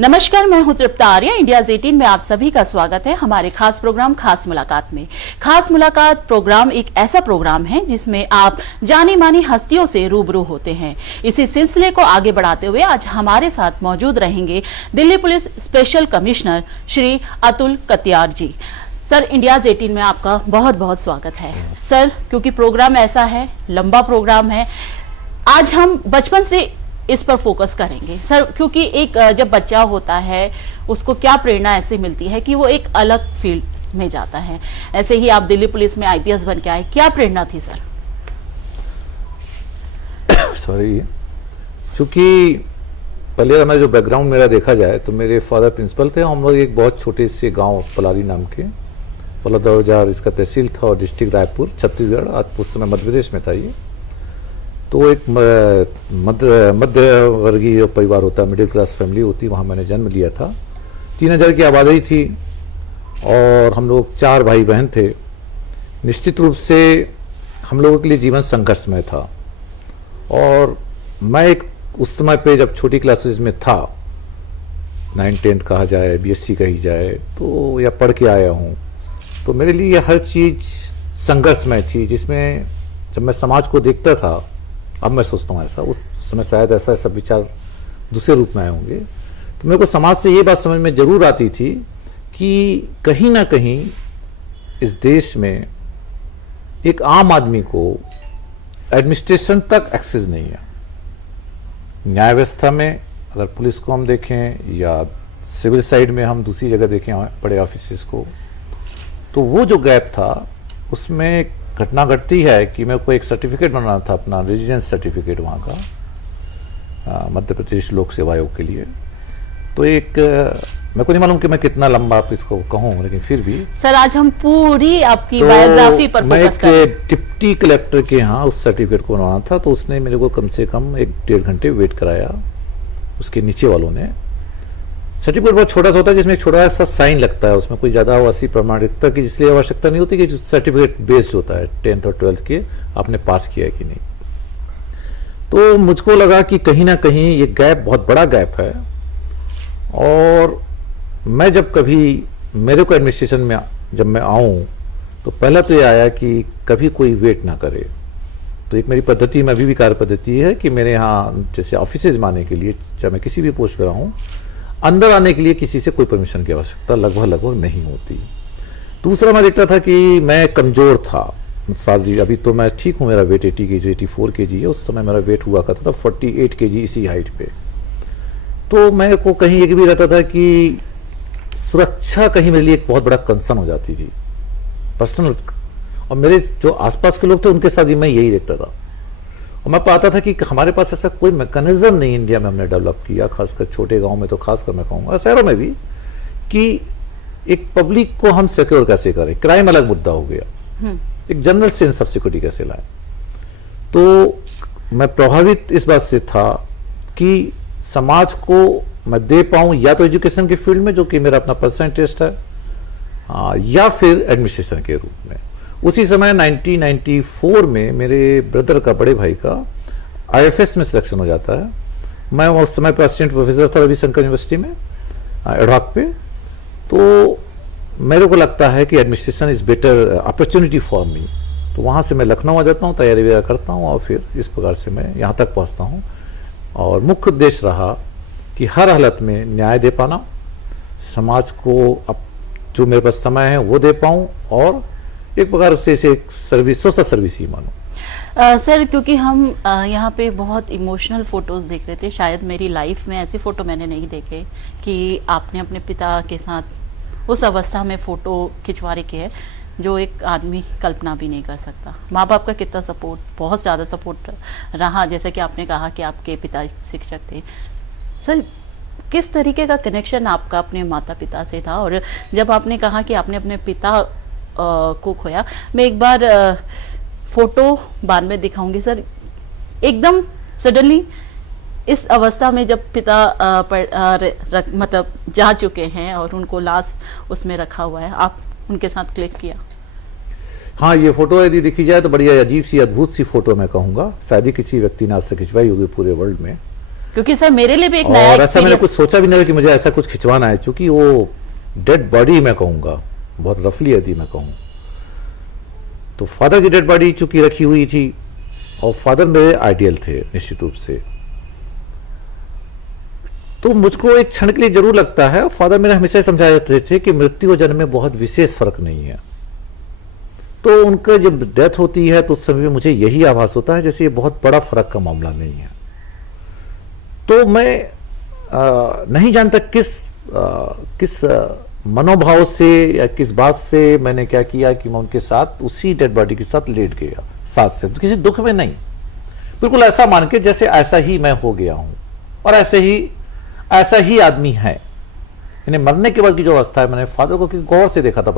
नमस्कार, मैं हूं तृप्ता आर्या। इंडियाज़ 18 में आप सभी का स्वागत है हमारे खास प्रोग्राम खास मुलाकात में। खास मुलाकात प्रोग्राम एक ऐसा प्रोग्राम है जिसमें आप जानी मानी हस्तियों से रूबरू होते हैं। इसी सिलसिले को आगे बढ़ाते हुए आज हमारे साथ मौजूद रहेंगे Delhi police special commissioner Shri Atul Katiyar ji. Sir, India's 18 में आपका बहुत बहुत स्वागत है। सर, क्योंकि प्रोग्राम ऐसा है, लंबा प्रोग्राम है, आज हम बचपन से इस पर फोकस करेंगे सर, क्योंकि एक जब बच्चा होता है उसको क्या प्रेरणा ऐसे मिलती है कि वो एक अलग फील्ड में जाता है। ऐसे ही आप दिल्ली पुलिस में आईपीएस बन के आए, क्या प्रेरणा थी सर? सॉरी, क्योंकि पहले अगर जो बैकग्राउंड मेरा देखा जाए तो मेरे फादर प्रिंसिपल थे। हम लोग एक बहुत छोटे से गांव पलारी नाम के, पलादौजार इसका तहसील था और डिस्ट्रिक्ट रायपुर छत्तीसगढ़, आज उस समय मध्य प्रदेश में था। ये तो एक मध्य वर्गीय परिवार होता है, मिडिल क्लास फैमिली होती, वहाँ मैंने जन्म लिया था। 3000 की आबादी थी और हम लोग 4 भाई बहन थे। निश्चित रूप से हम लोगों के लिए जीवन संघर्षमय था और मैं एक उस समय पे जब छोटी क्लासेस में था, 9-10 कहा जाए, बीएससी कही जाए तो, या पढ़ के आया हूँ, तो मेरे लिए हर चीज़ संघर्षमय थी, जिसमें जब मैं समाज को देखता था, अब मैं सोचता हूँ ऐसा, उस समय शायद ऐसा सब विचार दूसरे रूप में आए होंगे, तो मेरे को समाज से ये बात समझ में जरूर आती थी कि कहीं ना कहीं इस देश में एक आम आदमी को एडमिनिस्ट्रेशन तक एक्सेस नहीं है। न्याय व्यवस्था में अगर पुलिस को हम देखें या सिविल साइड में हम दूसरी जगह देखें बड़े ऑफिसेस को, तो वो जो गैप था उसमें घटना घटती है कि मेरे को एक सर्टिफिकेट बनाना था, अपना रेजिडेंस सर्टिफिकेट वहाँ का, मध्य प्रदेश लोक सेवा आयोग के लिए। तो एक मेरे को नहीं मालूम कि मैं कितना लंबा आप इसको कहूँ, लेकिन फिर भी सर आज हम पूरी आपकी बायोग्राफी पर फोकस करें। मैं एक डिप्टी कलेक्टर के यहाँ उस सर्टिफिकेट को बनाना था, तो उसने मेरे को कम से कम 1-1.5 घंटे वेट कराया। उसके नीचे वालों ने, सर्टिफिकेट बहुत छोटा सा होता है जिसमें एक छोटा सा साइन लगता है, उसमें कोई ज़्यादा वैसी प्रमाणिकता की इसलिए आवश्यकता नहीं होती, कि सर्टिफिकेट बेस्ड होता है 10th और 12th के आपने पास किया है कि नहीं। तो मुझको लगा कि कहीं ना कहीं ये गैप बहुत बड़ा गैप है, और मैं जब कभी मेरे को एडमिनिस्ट्रेशन में जब मैं आऊँ तो पहला तो ये आया कि कभी कोई वेट ना करे। तो एक मेरी पद्धति में अभी भी कार्य पद्धति है कि मेरे यहाँ जैसे ऑफिसेज में आने के लिए, चाहे मैं किसी भी पोस्ट पर रहूँ, अंदर आने के लिए किसी से कोई परमिशन की आवश्यकता लगभग नहीं होती। दूसरा, मैं देखता था कि मैं कमज़ोर था शादी, अभी तो मैं ठीक हूँ, मेरा वेट 80 kg 84 kg है, उस समय मेरा वेट हुआ करता था 48 kg इसी हाइट पे। तो मेरे को कहीं ये भी रहता था कि सुरक्षा कहीं मेरे लिए एक बहुत बड़ा कंसर्न हो जाती थी पर्सनल, और मेरे जो आसपास के लोग थे उनके साथ भी मैं यही देखता था। और मैं पाता था कि हमारे पास ऐसा कोई मैकेनिज्म नहीं इंडिया में हमने डेवलप किया, खासकर छोटे गांव में, तो खासकर मैं कहूँगा शहरों में भी, कि एक पब्लिक को हम सिक्योर कैसे करें। क्राइम अलग मुद्दा हो गया, एक जनरल सेंस ऑफ सिक्योरिटी कैसे लाएं। तो मैं प्रभावित इस बात से था कि समाज को मैं दे पाऊँ, या तो एजुकेशन के फील्ड में जो कि मेरा अपना पर्सनल इंटरेस्ट है, या फिर एडमिनिस्ट्रेशन के रूप में। उसी समय 1994 में मेरे ब्रदर का, बड़े भाई का आईएफएस में सिलेक्शन हो जाता है। मैं उस समय पे असिस्टेंट प्रोफेसर था रविशंकर यूनिवर्सिटी में एडहॉक पे। तो मेरे को लगता है कि administration is better opportunity for me, तो वहाँ से मैं लखनऊ आ जाता हूँ, तैयारी वगैरह करता हूँ और फिर इस प्रकार से मैं यहाँ तक पहुँचता हूँ। और मुख्य उद्देश्य रहा कि हर हालत में न्याय दे पाना, समाज को अब जो मेरे पास समय है वो दे पाऊँ, और एक प्रकार से इसे एक सर्विस, सोशल सर्विस ही मानो। सर, क्योंकि हम यहाँ पे बहुत इमोशनल फोटोज देख रहे थे, शायद मेरी लाइफ में ऐसे फोटो मैंने नहीं देखे कि आपने अपने पिता के साथ उस अवस्था में फोटो खिंचवा रखे है, जो एक आदमी कल्पना भी नहीं कर सकता। माँ बाप का कितना सपोर्ट, बहुत ज़्यादा सपोर्ट रहा, जैसा कि आपने कहा कि आपके पिता शिक्षक थे। सर, किस तरीके का कनेक्शन आपका अपने माता पिता से था? और जब आपने कहा कि आपने अपने पिता को खोया, मैं एक बार फोटो बाद में दिखाऊंगी सर, एकदम सडनली इस अवस्था में जब पिता मतलब जा चुके हैं और उनको लास्ट उसमें रखा हुआ है, आप उनके साथ क्लिक किया। हाँ, ये फोटो यदि देखी जाए तो बड़ी अजीब सी, अद्भुत सी फोटो मैं कहूँगा, शायद ही किसी व्यक्ति ने आज तक खिंचवाई होगी पूरे वर्ल्ड में। क्योंकि सर मेरे लिए भी एक नया और ऐसा मैंने कुछ एक्सपीरियंस। सोचा भी नहीं कि मुझे ऐसा कुछ खिंचवाना है, क्योंकि वो डेड बॉडी मैं कहूँगा, बहुत रफली यदि मैं कहूँ तो फादर की डेड बॉडी चूंकि रखी हुई थी, और फादर मेरे आइडियल थे निश्चित रूप से, तो मुझको एक क्षण के लिए जरूर लगता है, फादर मेरे हमेशा समझाए जाते थे कि मृत्यु और जन्म में बहुत विशेष फर्क नहीं है। तो उनका जब डेथ होती है तो उस समय मुझे यही आभास होता है जैसे ये बहुत बड़ा फर्क का मामला नहीं है। तो मैं नहीं जानता किस मनोभाव से या किस बात से मैंने क्या किया कि मैं उनके साथ उसी डेड बॉडी के साथ लेट गया साथ से, किसी दुख में नहीं, बिल्कुल ऐसा मान के जैसे ऐसा ही मैं हो गया हूं और ऐसा ही आदमी है। इन्हें मरने के बाद की जो अवस्था है, मैंने फादर को गौर से देखा था,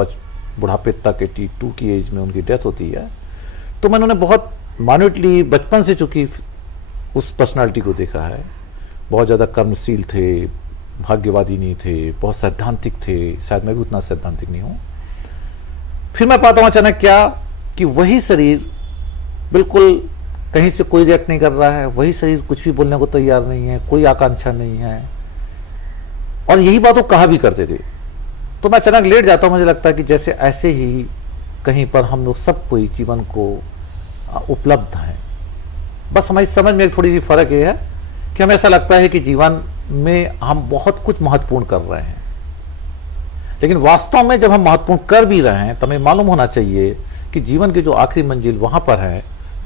बुढ़ापे तक 82 की एज में उनकी डेथ होती है, तो मैंने उन्हें बहुत माइन्यूटली बचपन से चूंकि उस पर्सनालिटी को देखा है, बहुत ज़्यादा कर्मशील थे, भाग्यवादी नहीं थे, बहुत सैद्धांतिक थे, शायद मैं भी उतना सैद्धांतिक नहीं हूँ। फिर मैं पाता हूँ अचानक क्या कि वही शरीर बिल्कुल कहीं से कोई रिएक्ट नहीं कर रहा है, वही शरीर कुछ भी बोलने को तैयार नहीं है, कोई आकांक्षा नहीं है, और यही बात वो कहा भी करते थे। तो मैं अचानक लेट जाता हूँ, मुझे लगता है कि जैसे ऐसे ही कहीं पर हम लोग सब कोई जीवन को उपलब्ध हैं, बस हमारी समझ में एक थोड़ी सी फर्क ये है कि हमें ऐसा लगता है कि जीवन में हम बहुत कुछ महत्वपूर्ण कर रहे हैं, लेकिन वास्तव में जब हम महत्वपूर्ण कर भी रहे हैं तो हमें मालूम होना चाहिए कि जीवन की जो आखिरी मंजिल वहां पर है,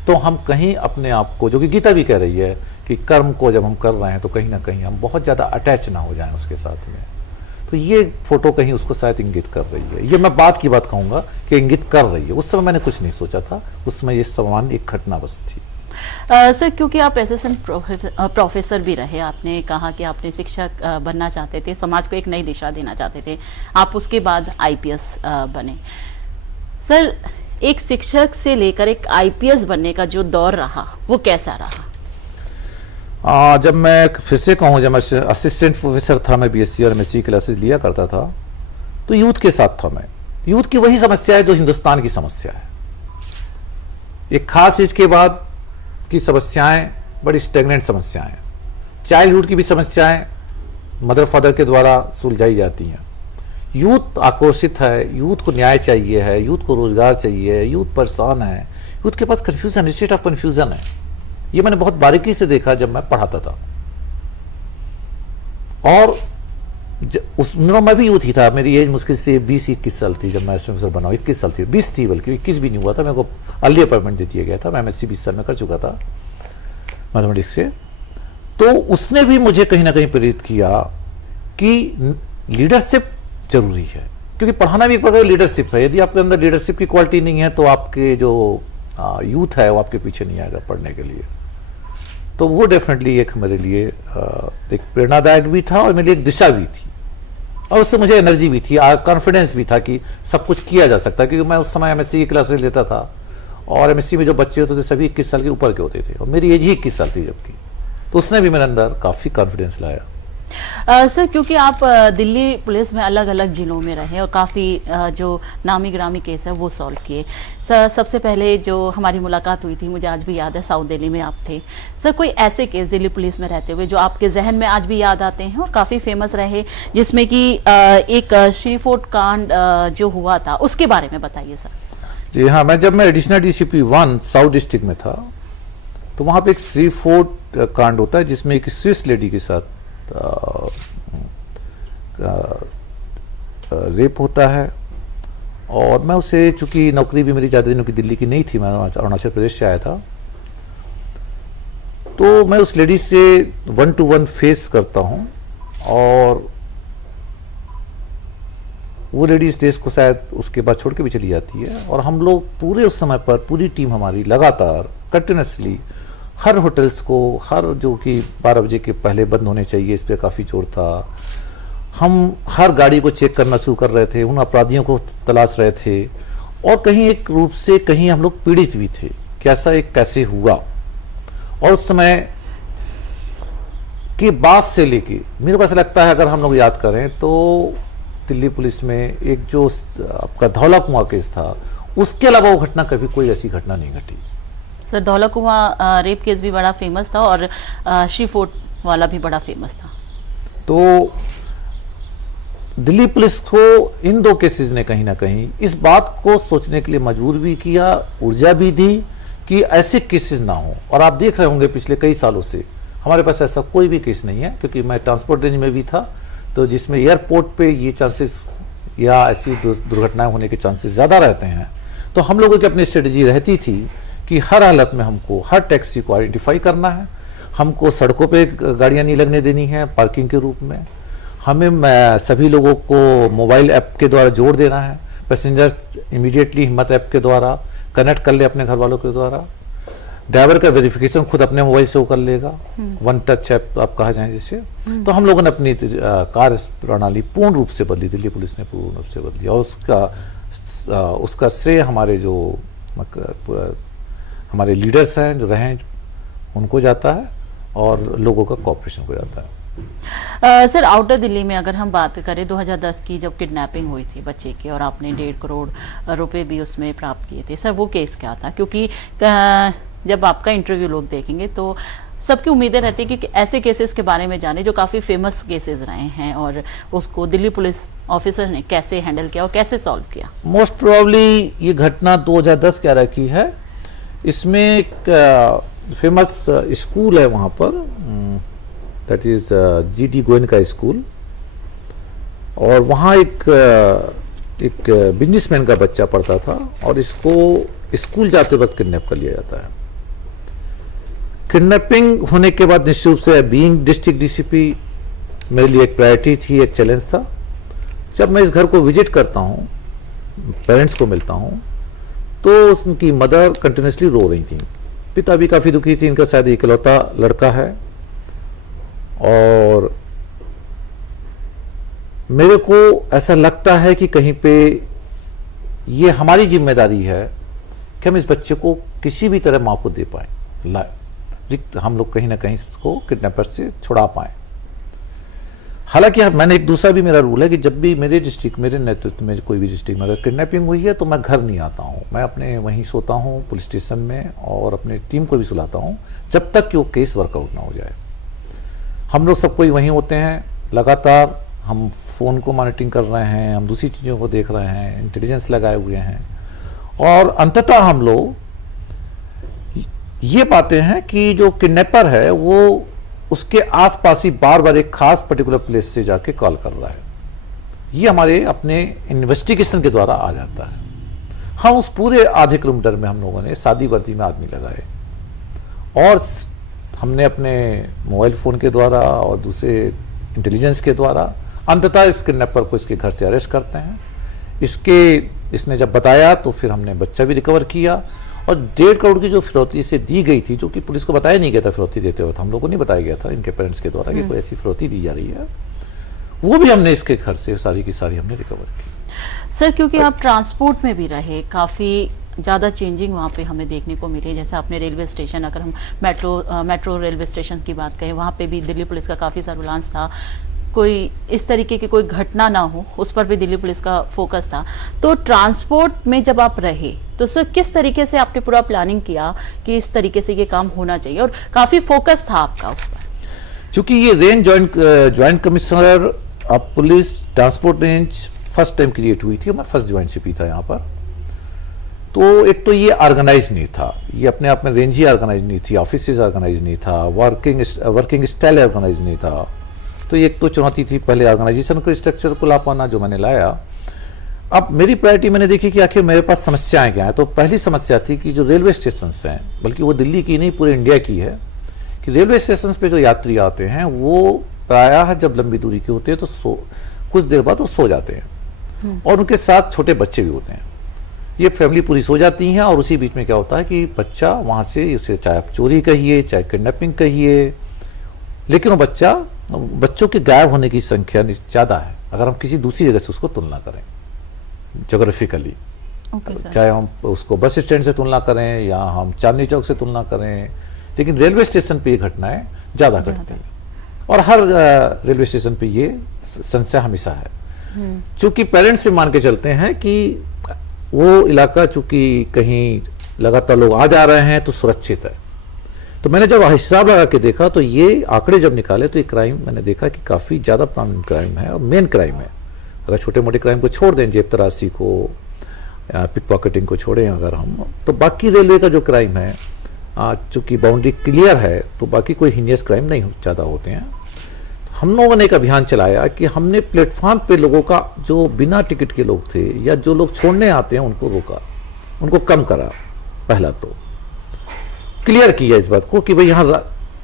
तो हम कहीं अपने आप को, जो कि गीता भी कह रही है कि कर्म को जब हम कर रहे हैं तो कहीं ना कहीं हम बहुत ज़्यादा अटैच ना हो जाएं उसके साथ में। तो ये फोटो कहीं उसको शायद इंगित कर रही है, ये मैं बात की बात कहूँगा कि इंगित कर रही है। उस समय मैंने कुछ नहीं सोचा था, उस समय ये सामान्य एक घटना बस थी। सर क्योंकि आप असिस्टेंट प्रोफेसर भी रहे, आपने कहा कि आपने शिक्षक बनना चाहते थे, समाज को एक नई दिशा देना चाहते थे, आप उसके बाद आईपीएस बने। सर एक शिक्षक से लेकर एक आईपीएस बनने का जो दौर रहा वो कैसा रहा? जब मैं फिर से कहूँ, जब मैं असिस्टेंट प्रोफेसर था, मैं बीएससी और एमएससी क्लासेस लिया करता था, तो यूथ के साथ था मैं। यूथ की वही समस्या है जो हिंदुस्तान की समस्या है। एक खास एज के बाद की समस्याएं बड़ी स्टेगनेंट समस्याएं हैं। चाइल्डहुड की भी समस्याएं मदर फादर के द्वारा सुलझाई जाती हैं। यूथ आक्रोशित है, यूथ को न्याय चाहिए है, यूथ को रोजगार चाहिए, यूथ परेशान है, यूथ के पास कंफ्यूजन, स्टेट ऑफ कंफ्यूजन है। ये मैंने बहुत बारीकी से देखा जब मैं पढ़ाता था, और उस दिनों मैं भी यूथ ही था। मेरी एज मुश्किल से 20-21 साल थी जब मैं प्रोफेसर बना, 21 साल थी, 20 थी, बल्कि 21 भी नहीं हुआ था। मेरे को अर्ली अपॉइंटमेंट दे दिया गया था, मैं एमएससी 20 साल में कर चुका था मैथमेटिक्स से। तो उसने भी मुझे कहीं ना कहीं प्रेरित किया कि लीडरशिप जरूरी है, क्योंकि पढ़ाना भी एक प्रकार लीडरशिप है। यदि आपके अंदर लीडरशिप की क्वालिटी नहीं है तो आपके जो यूथ है वो आपके पीछे नहीं आएगा पढ़ने के लिए। तो वो डेफिनेटली एक मेरे लिए एक प्रेरणादायक भी था और मेरे लिए एक दिशा भी थी, और उससे मुझे एनर्जी भी थी, कॉन्फिडेंस भी था कि सब कुछ किया जा सकता है। क्योंकि मैं उस समय एमएससी की क्लासेस लेता था, और एमएससी में जो बच्चे होते थे सभी 21 साल के ऊपर के होते थे, और मेरी एज ही 21 साल थी जबकि। तो उसने भी मेरे अंदर काफ़ी कॉन्फिडेंस लाया। सर क्योंकि आप दिल्ली पुलिस में अलग अलग जिलों में रहे और काफ़ी जो नामी ग्रामी केस है वो सॉल्व किए। सर सबसे पहले जो हमारी मुलाकात हुई थी, मुझे आज भी याद है, साउथ दिल्ली में आप थे। सर कोई ऐसे केस दिल्ली पुलिस में रहते हुए जो आपके जहन में आज भी याद आते हैं और काफ़ी फेमस रहे, जिसमें कि एक श्रीफोर्ट कांड जो हुआ था, उसके बारे में बताइए सर। जी हाँ, जब मैं एडिशनल डीसीपी 1 साउथ डिस्ट्रिक्ट में था, तो वहाँ पे एक श्रीफोर्ट कांड होता है जिसमें एक स्विस लेडी के साथ रेप होता है। और मैं उसे, चूंकि नौकरी भी मेरी ज़्यादा दिनों की दिल्ली की नहीं थी, मैं अरुणाचल प्रदेश से आया था, तो मैं उस लेडी से 1-to-1 फेस करता हूँ, और वो लेडी इस देश को शायद उसके बाद छोड़ के भी चली जाती है। और हम लोग पूरे उस समय पर, पूरी टीम हमारी लगातार कंटिन्यूसली हर होटल्स को, हर जो कि 12 बजे के पहले बंद होने चाहिए, इस पर काफ़ी जोर था। हम हर गाड़ी को चेक करना शुरू कर रहे थे, उन अपराधियों को तलाश रहे थे, और कहीं एक रूप से कहीं हम लोग पीड़ित भी थे कि ऐसा एक कैसे हुआ। और उस समय के बाद से लेके मेरे को ऐसा लगता है, अगर हम लोग याद करें तो दिल्ली पुलिस में एक जो आपका धौला कुआं केस था, उसके अलावा वो घटना, कभी कोई ऐसी घटना नहीं घटी। सर धौला कुआं रेप केस भी बड़ा फेमस था, और श्रीफोर्ट वाला भी बड़ा फेमस था। तो दिल्ली पुलिस को इन 2 केसेस ने कहीं ना कहीं इस बात को सोचने के लिए मजबूर भी किया, ऊर्जा भी दी कि ऐसे केसेस ना हो। और आप देख रहे होंगे पिछले कई सालों से हमारे पास ऐसा कोई भी केस नहीं है, क्योंकि मैं ट्रांसपोर्ट रेंज में भी था, तो जिसमें एयरपोर्ट पे ये चांसेस या ऐसी दुर्घटनाएं होने के चांसेस ज़्यादा रहते हैं। तो हम लोगों की अपनी स्ट्रेटजी रहती थी कि हर हालत में हमको हर टैक्सी को आइडेंटिफाई करना है, हमको सड़कों पे गाड़ियाँ नहीं लगने देनी है पार्किंग के रूप में, हमें सभी लोगों को मोबाइल ऐप के द्वारा जोड़ देना है, पैसेंजर इमीडिएटली हिम्मत ऐप के द्वारा कनेक्ट कर ले अपने घर वालों के द्वारा, ड्राइवर का वेरिफिकेशन खुद अपने मोबाइल से वो कर लेगा, वन टच ऐप आप कहा जाए जिससे। तो हम लोगों ने अपनी कार्य प्रणाली पूर्ण रूप से बदली, दिल्ली पुलिस ने पूर्ण रूप से बदली, और उसका श्रेय हमारे जो हमारे लीडर्स हैं जो रहे उनको जाता है और लोगों का कोऑपरेशन को जाता है। सर, आउटर दिल्ली में अगर हम बात करें 2010 की जब किडनैपिंग हुई थी बच्चे की और आपने 1.5 करोड़ रुपए भी उसमें प्राप्त किए थे, सर वो केस क्या था? क्योंकि जब आपका इंटरव्यू लोग देखेंगे तो सबकी उम्मीदें रहती है कि ऐसे केसेस के बारे में जाने जो काफ़ी फेमस केसेस रहे हैं और उसको दिल्ली पुलिस ऑफिसर ने कैसे हैंडल किया और कैसे सॉल्व किया। मोस्ट प्रोबेबली ये घटना 2010-11 की है। इसमें एक फेमस स्कूल है वहाँ पर, that is GT Goenka school, और वहाँ एक बिजनेसमैन का बच्चा पढ़ता था और इसको स्कूल जाते वक्त किडनैप कर लिया जाता है। किडनैपिंग होने के बाद निश्चित रूप से बीइंग डिस्ट्रिक्ट DCP मेरे लिए एक प्रायोरिटी थी, एक चैलेंज था। जब मैं इस घर को विजिट करता हूँ, पेरेंट्स को मिलता हूँ, तो उनकी मदर कंटिन्यूसली रो रही थी, पिता भी काफ़ी दुखी थी, इनका शायद इकलौता लड़का है। और मेरे को ऐसा लगता है कि कहीं पे ये हमारी जिम्मेदारी है कि हम इस बच्चे को किसी भी तरह माँ को दे पाए, हम लोग कहीं ना कहीं इसको किडनैपर से छुड़ा पाए। हालांकि मैंने एक दूसरा भी मेरा रूल है कि जब भी मेरे डिस्ट्रिक्ट, मेरे नेतृत्व में कोई भी डिस्ट्रिक्ट में अगर किडनैपिंग हुई है तो मैं घर नहीं आता हूँ, मैं अपने वहीं सोता हूँ पुलिस स्टेशन में, और अपने टीम को भी सुलाता हूँ जब तक कि वो केस वर्कआउट ना हो जाए। हम लोग सब कोई वहीं होते हैं, लगातार हम फ़ोन को मॉनिटरिंग कर रहे हैं, हम दूसरी चीज़ों को देख रहे हैं, इंटेलिजेंस लगाए हुए हैं, और अंततः हम लोग ये पाते हैं कि जो किडनैपर है वो उसके आसपास ही बार बार एक खास पर्टिकुलर प्लेस से जाके कॉल कर रहा है। ये हमारे अपने इन्वेस्टिगेशन के द्वारा आ जाता है। हम उस पूरे आधे किलोमीटर में हम लोगों ने सादी वर्दी में आदमी लगाए और हमने अपने मोबाइल फ़ोन के द्वारा और दूसरे इंटेलिजेंस के द्वारा अंततः इस किडनैपर को इसके घर से अरेस्ट करते हैं। इसने जब बताया तो फिर हमने बच्चा भी रिकवर किया, और 1.5 करोड़ की जो फिरौती से दी गई थी, जो कि पुलिस को बताया नहीं गया था फिरौती देते वक्त, हम लोगों को नहीं बताया गया था इनके पेरेंट्स के द्वारा कि कोई ऐसी फिरौती दी जा रही है, वो भी हमने इसके घर से सारी की सारी हमने रिकवर की। सर, क्योंकि आप ट्रांसपोर्ट में भी रहे, काफ़ी ज़्यादा चेंजिंग वहाँ पे हमें देखने को मिली। जैसे आपने रेलवे स्टेशन, अगर हम मेट्रो रेलवे स्टेशन की बात करें, वहाँ पे भी दिल्ली पुलिस का काफ़ी सर्विलांस था, कोई इस तरीके की कोई घटना ना हो उस पर भी दिल्ली पुलिस का फोकस था। तो ट्रांसपोर्ट में जब आप रहे तो सर किस तरीके से आपने पूरा प्लानिंग किया कि इस तरीके से ये काम होना चाहिए, और काफ़ी फोकस था आपका उस पर? क्योंकि ये range joint commissioner of police transport range first time create हुई थी, मैं फर्स्ट ज्वाइंट सीपी था यहाँ पर। तो एक तो ये ऑर्गेनाइज नहीं था, ये अपने आप में रेंज ही ऑर्गेनाइज नहीं थी, ऑफिस ऑर्गेनाइज नहीं था, वर्किंग स्टाइल ऑर्गेनाइज नहीं था। तो एक तो चुनौती थी पहले ऑर्गेनाइजेशन के स्ट्रक्चर को ला पाना, जो मैंने लाया। अब मेरी प्रायोरिटी मैंने देखी कि आखिर मेरे पास समस्याएं क्या हैं। तो पहली समस्या थी कि जो रेलवे स्टेशन हैं, बल्कि वो दिल्ली की नहीं पूरे इंडिया की है, कि रेलवे स्टेशन पे जो यात्री आते हैं वो प्रायः जब लंबी दूरी के होते हैं तो कुछ देर बाद वो सो जाते हैं, और उनके साथ छोटे बच्चे भी होते हैं। ये फैमिली पूरी सो जाती हैं, और उसी बीच में क्या होता है कि बच्चा वहाँ से, उसे चाहे आप चोरी कहिए चाहे किडनैपिंग कहिए, लेकिन वो बच्चों के गायब होने की संख्या ज़्यादा है अगर हम किसी दूसरी जगह से उसको तुलना करें जोग्राफिकली। चाहे हम उसको बस स्टैंड से तुलना करें या हम चांदनी चौक से तुलना करें, लेकिन रेलवे स्टेशन पे ये घटनाएं ज़्यादा घटती हैं, और हर रेलवे स्टेशन पे ये संख्या हमेशा है। चूंकि पेरेंट्स से मान के चलते हैं कि वो इलाका चूंकि कहीं लगातार लोग आ जा रहे हैं तो सुरक्षित है, तो मैंने जब हिसाब लगा के देखा तो ये आंकड़े जब निकाले तो ये क्राइम मैंने देखा कि काफ़ी ज़्यादा प्रॉमिनेंट क्राइम है और मेन क्राइम है। अगर छोटे मोटे क्राइम को छोड़ दें, जेब तराशी को या पिक पॉकेटिंग को छोड़ें अगर हम, तो बाकी रेलवे का जो क्राइम है चूँकि बाउंड्री क्लियर है तो बाकी कोई हीनियस क्राइम नहीं ज़्यादा होते हैं। हम लोगों ने एक अभियान चलाया कि हमने प्लेटफॉर्म पे लोगों का, जो बिना टिकट के लोग थे या जो लोग छोड़ने आते हैं, उनको रोका, उनको कम करा। पहला तो क्लियर किया इस बात को कि भाई यहाँ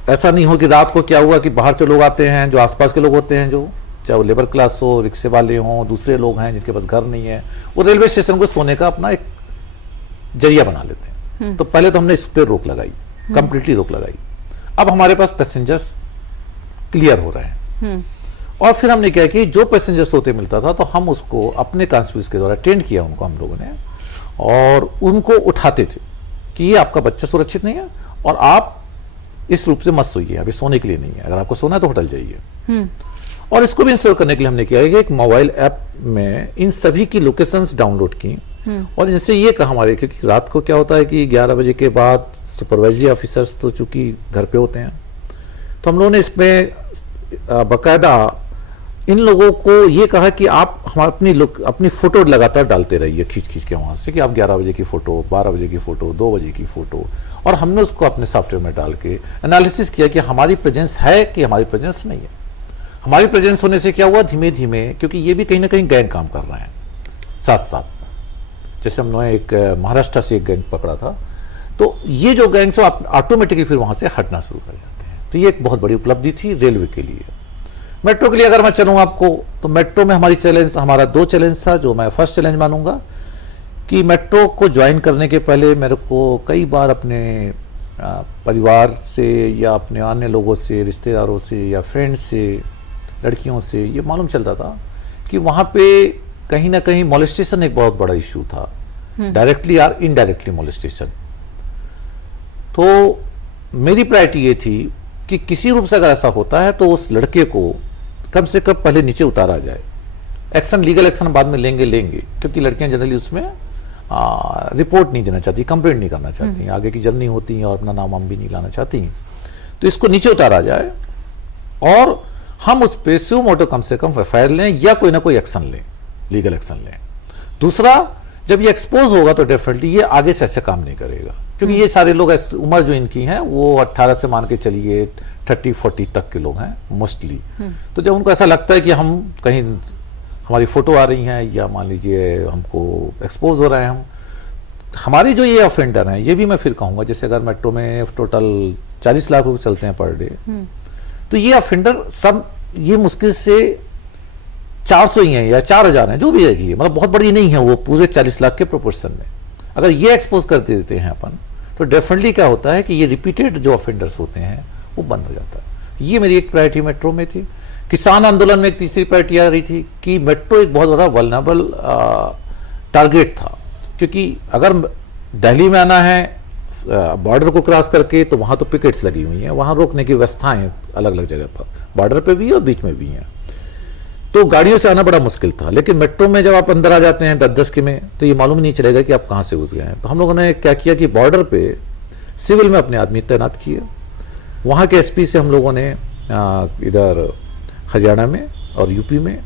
ऐसा नहीं हो कि रात को क्या हुआ कि बाहर से लोग आते हैं, जो आसपास के लोग होते हैं, जो चाहे वो लेबर क्लास हो, रिक्शे वाले हों, दूसरे लोग हैं जिनके पास घर नहीं है, वो रेलवे स्टेशन को सोने का अपना एक जरिया बना लेते हैं। तो पहले तो हमने इस पर रोक लगाई, कंप्लीटली रोक लगाई। अब हमारे पास पैसेंजर्स क्लियर हो रहे हैं और फिर हमने क्या कि जो पैसेंजर्स सोते मिलता था तो हम उसको अपने कांस्टेबल्स के द्वारा ट्रेंड किया उनको हम लोगों ने, और उनको उठाते थे कि ये आपका बच्चा सुरक्षित नहीं है और आप इस रूप से मत सोइए, अभी सोने के लिए नहीं है, अगर आपको सोना है तो होटल जाइए। और इसको भी इंश्योर करने के लिए हमने किया है कि एक मोबाइल ऐप में इन सभी की लोकेशंस डाउनलोड की और इनसे ये कहा हमारे, क्योंकि रात को क्या होता है कि 11 बजे के बाद सुपरवाइजरी ऑफिसर्स तो चूंकि घर पे होते हैं, तो हम लोगों ने इसमें बाकायदा इन लोगों को ये कहा कि आप अपनी फोटो लगातार डालते रहिए खींच खींच के वहां से, कि आप 11 बजे की फोटो, 12 बजे की फोटो, 2 बजे की फोटो, और हमने उसको अपने सॉफ्टवेयर में डाल के एनालिसिस किया कि हमारी प्रेजेंस है कि हमारी प्रेजेंस नहीं है। हमारी प्रेजेंस होने से क्या हुआ, धीमे धीमे, क्योंकि ये भी कहीं ना कहीं गैंग काम कर रहे हैं साथ साथ, जैसे हमने एक महाराष्ट्र से एक गैंग पकड़ा था, तो ये जो गैंग्स ऑटोमेटिकली फिर वहां से हटना शुरू कर जाते हैं। तो ये एक बहुत बड़ी उपलब्धि थी रेलवे के लिए। मेट्रो के लिए अगर मैं चलूँ आपको, तो मेट्रो में हमारा 2 चैलेंज था, जो मैं फर्स्ट चैलेंज मानूंगा कि मेट्रो को ज्वाइन करने के पहले मेरे को कई बार अपने परिवार से या अपने अन्य लोगों से, रिश्तेदारों से या फ्रेंड्स से, लड़कियों से ये मालूम चलता था कि वहाँ पे कहीं ना कहीं मोलेस्टेशन एक बहुत बड़ा इशू था, डायरेक्टली या इनडायरेक्टली मोलेस्टेशन। तो मेरी प्रायोरिटी ये थी कि किसी रूप से अगर ऐसा होता है तो उस लड़के को कम से कम पहले नीचे उतारा जाए। एक्शन, लीगल एक्शन बाद में लेंगे, क्योंकि लड़कियां जनरली उसमें रिपोर्ट नहीं देना चाहती, कंप्लेंट नहीं करना चाहती, आगे की जर्नी होती है और अपना नाम वाम भी नहीं लाना चाहती। तो इसको नीचे उतारा जाए और हम उस पर सो मोटो कम से कम एफआईआर लें या कोई ना कोई एक्शन लें, लीगल एक्शन लें। दूसरा, जब ये एक्सपोज होगा तो डेफिनेटली ये आगे से अच्छा काम नहीं करेगा, क्योंकि ये सारे लोग, उम्र जो इनकी है वो 18 से मान के चलिए 30-40 तक के लोग हैं मोस्टली। तो जब उनको ऐसा लगता है कि हम कहीं हमारी फोटो आ रही है या मान लीजिए हमको एक्सपोज हो रहे हैं, हमारे जो ये ऑफेंडर हैं, ये भी मैं फिर कहूँगा, जैसे अगर मेट्रो में टोटल 40 लाख लोग चलते हैं पर डे, तो ये ऑफेंडर सब ये मुश्किल से 400 ही हैं या 4000 हैं, जो भी है, मतलब बहुत बड़ी नहीं है वो पूरे 40 लाख के प्रोपोर्शन में। अगर ये एक्सपोज कर देते हैं अपन, तो डेफिनेटली क्या होता है कि ये रिपीटेड जो ऑफेंडर्स होते हैं वो बंद हो जाता है। ये मेरी एक प्रायोरिटी मेट्रो में थी। किसान आंदोलन में एक तीसरी प्रायोरिटी आ रही थी कि मेट्रो एक बहुत बड़ा वल्नरेबल टारगेट था, क्योंकि अगर दिल्ली में आना है बॉर्डर को क्रॉस करके, तो वहां तो पिकेट्स लगी हुई हैं, वहां रोकने की व्यवस्थाएं अलग अलग जगह पर, बॉर्डर पे भी और बीच में भी हैं, तो गाड़ियों से आना बड़ा मुश्किल था। लेकिन मेट्रो में जब आप अंदर आ जाते हैं 10-10 के में, तो ये मालूम नहीं चलेगा कि आप कहाँ से घुस गए हैं। तो हम लोगों ने क्या किया कि बॉर्डर पे सिविल में अपने आदमी तैनात किए। वहाँ के एसपी से हम लोगों ने इधर हरियाणा में और यूपी में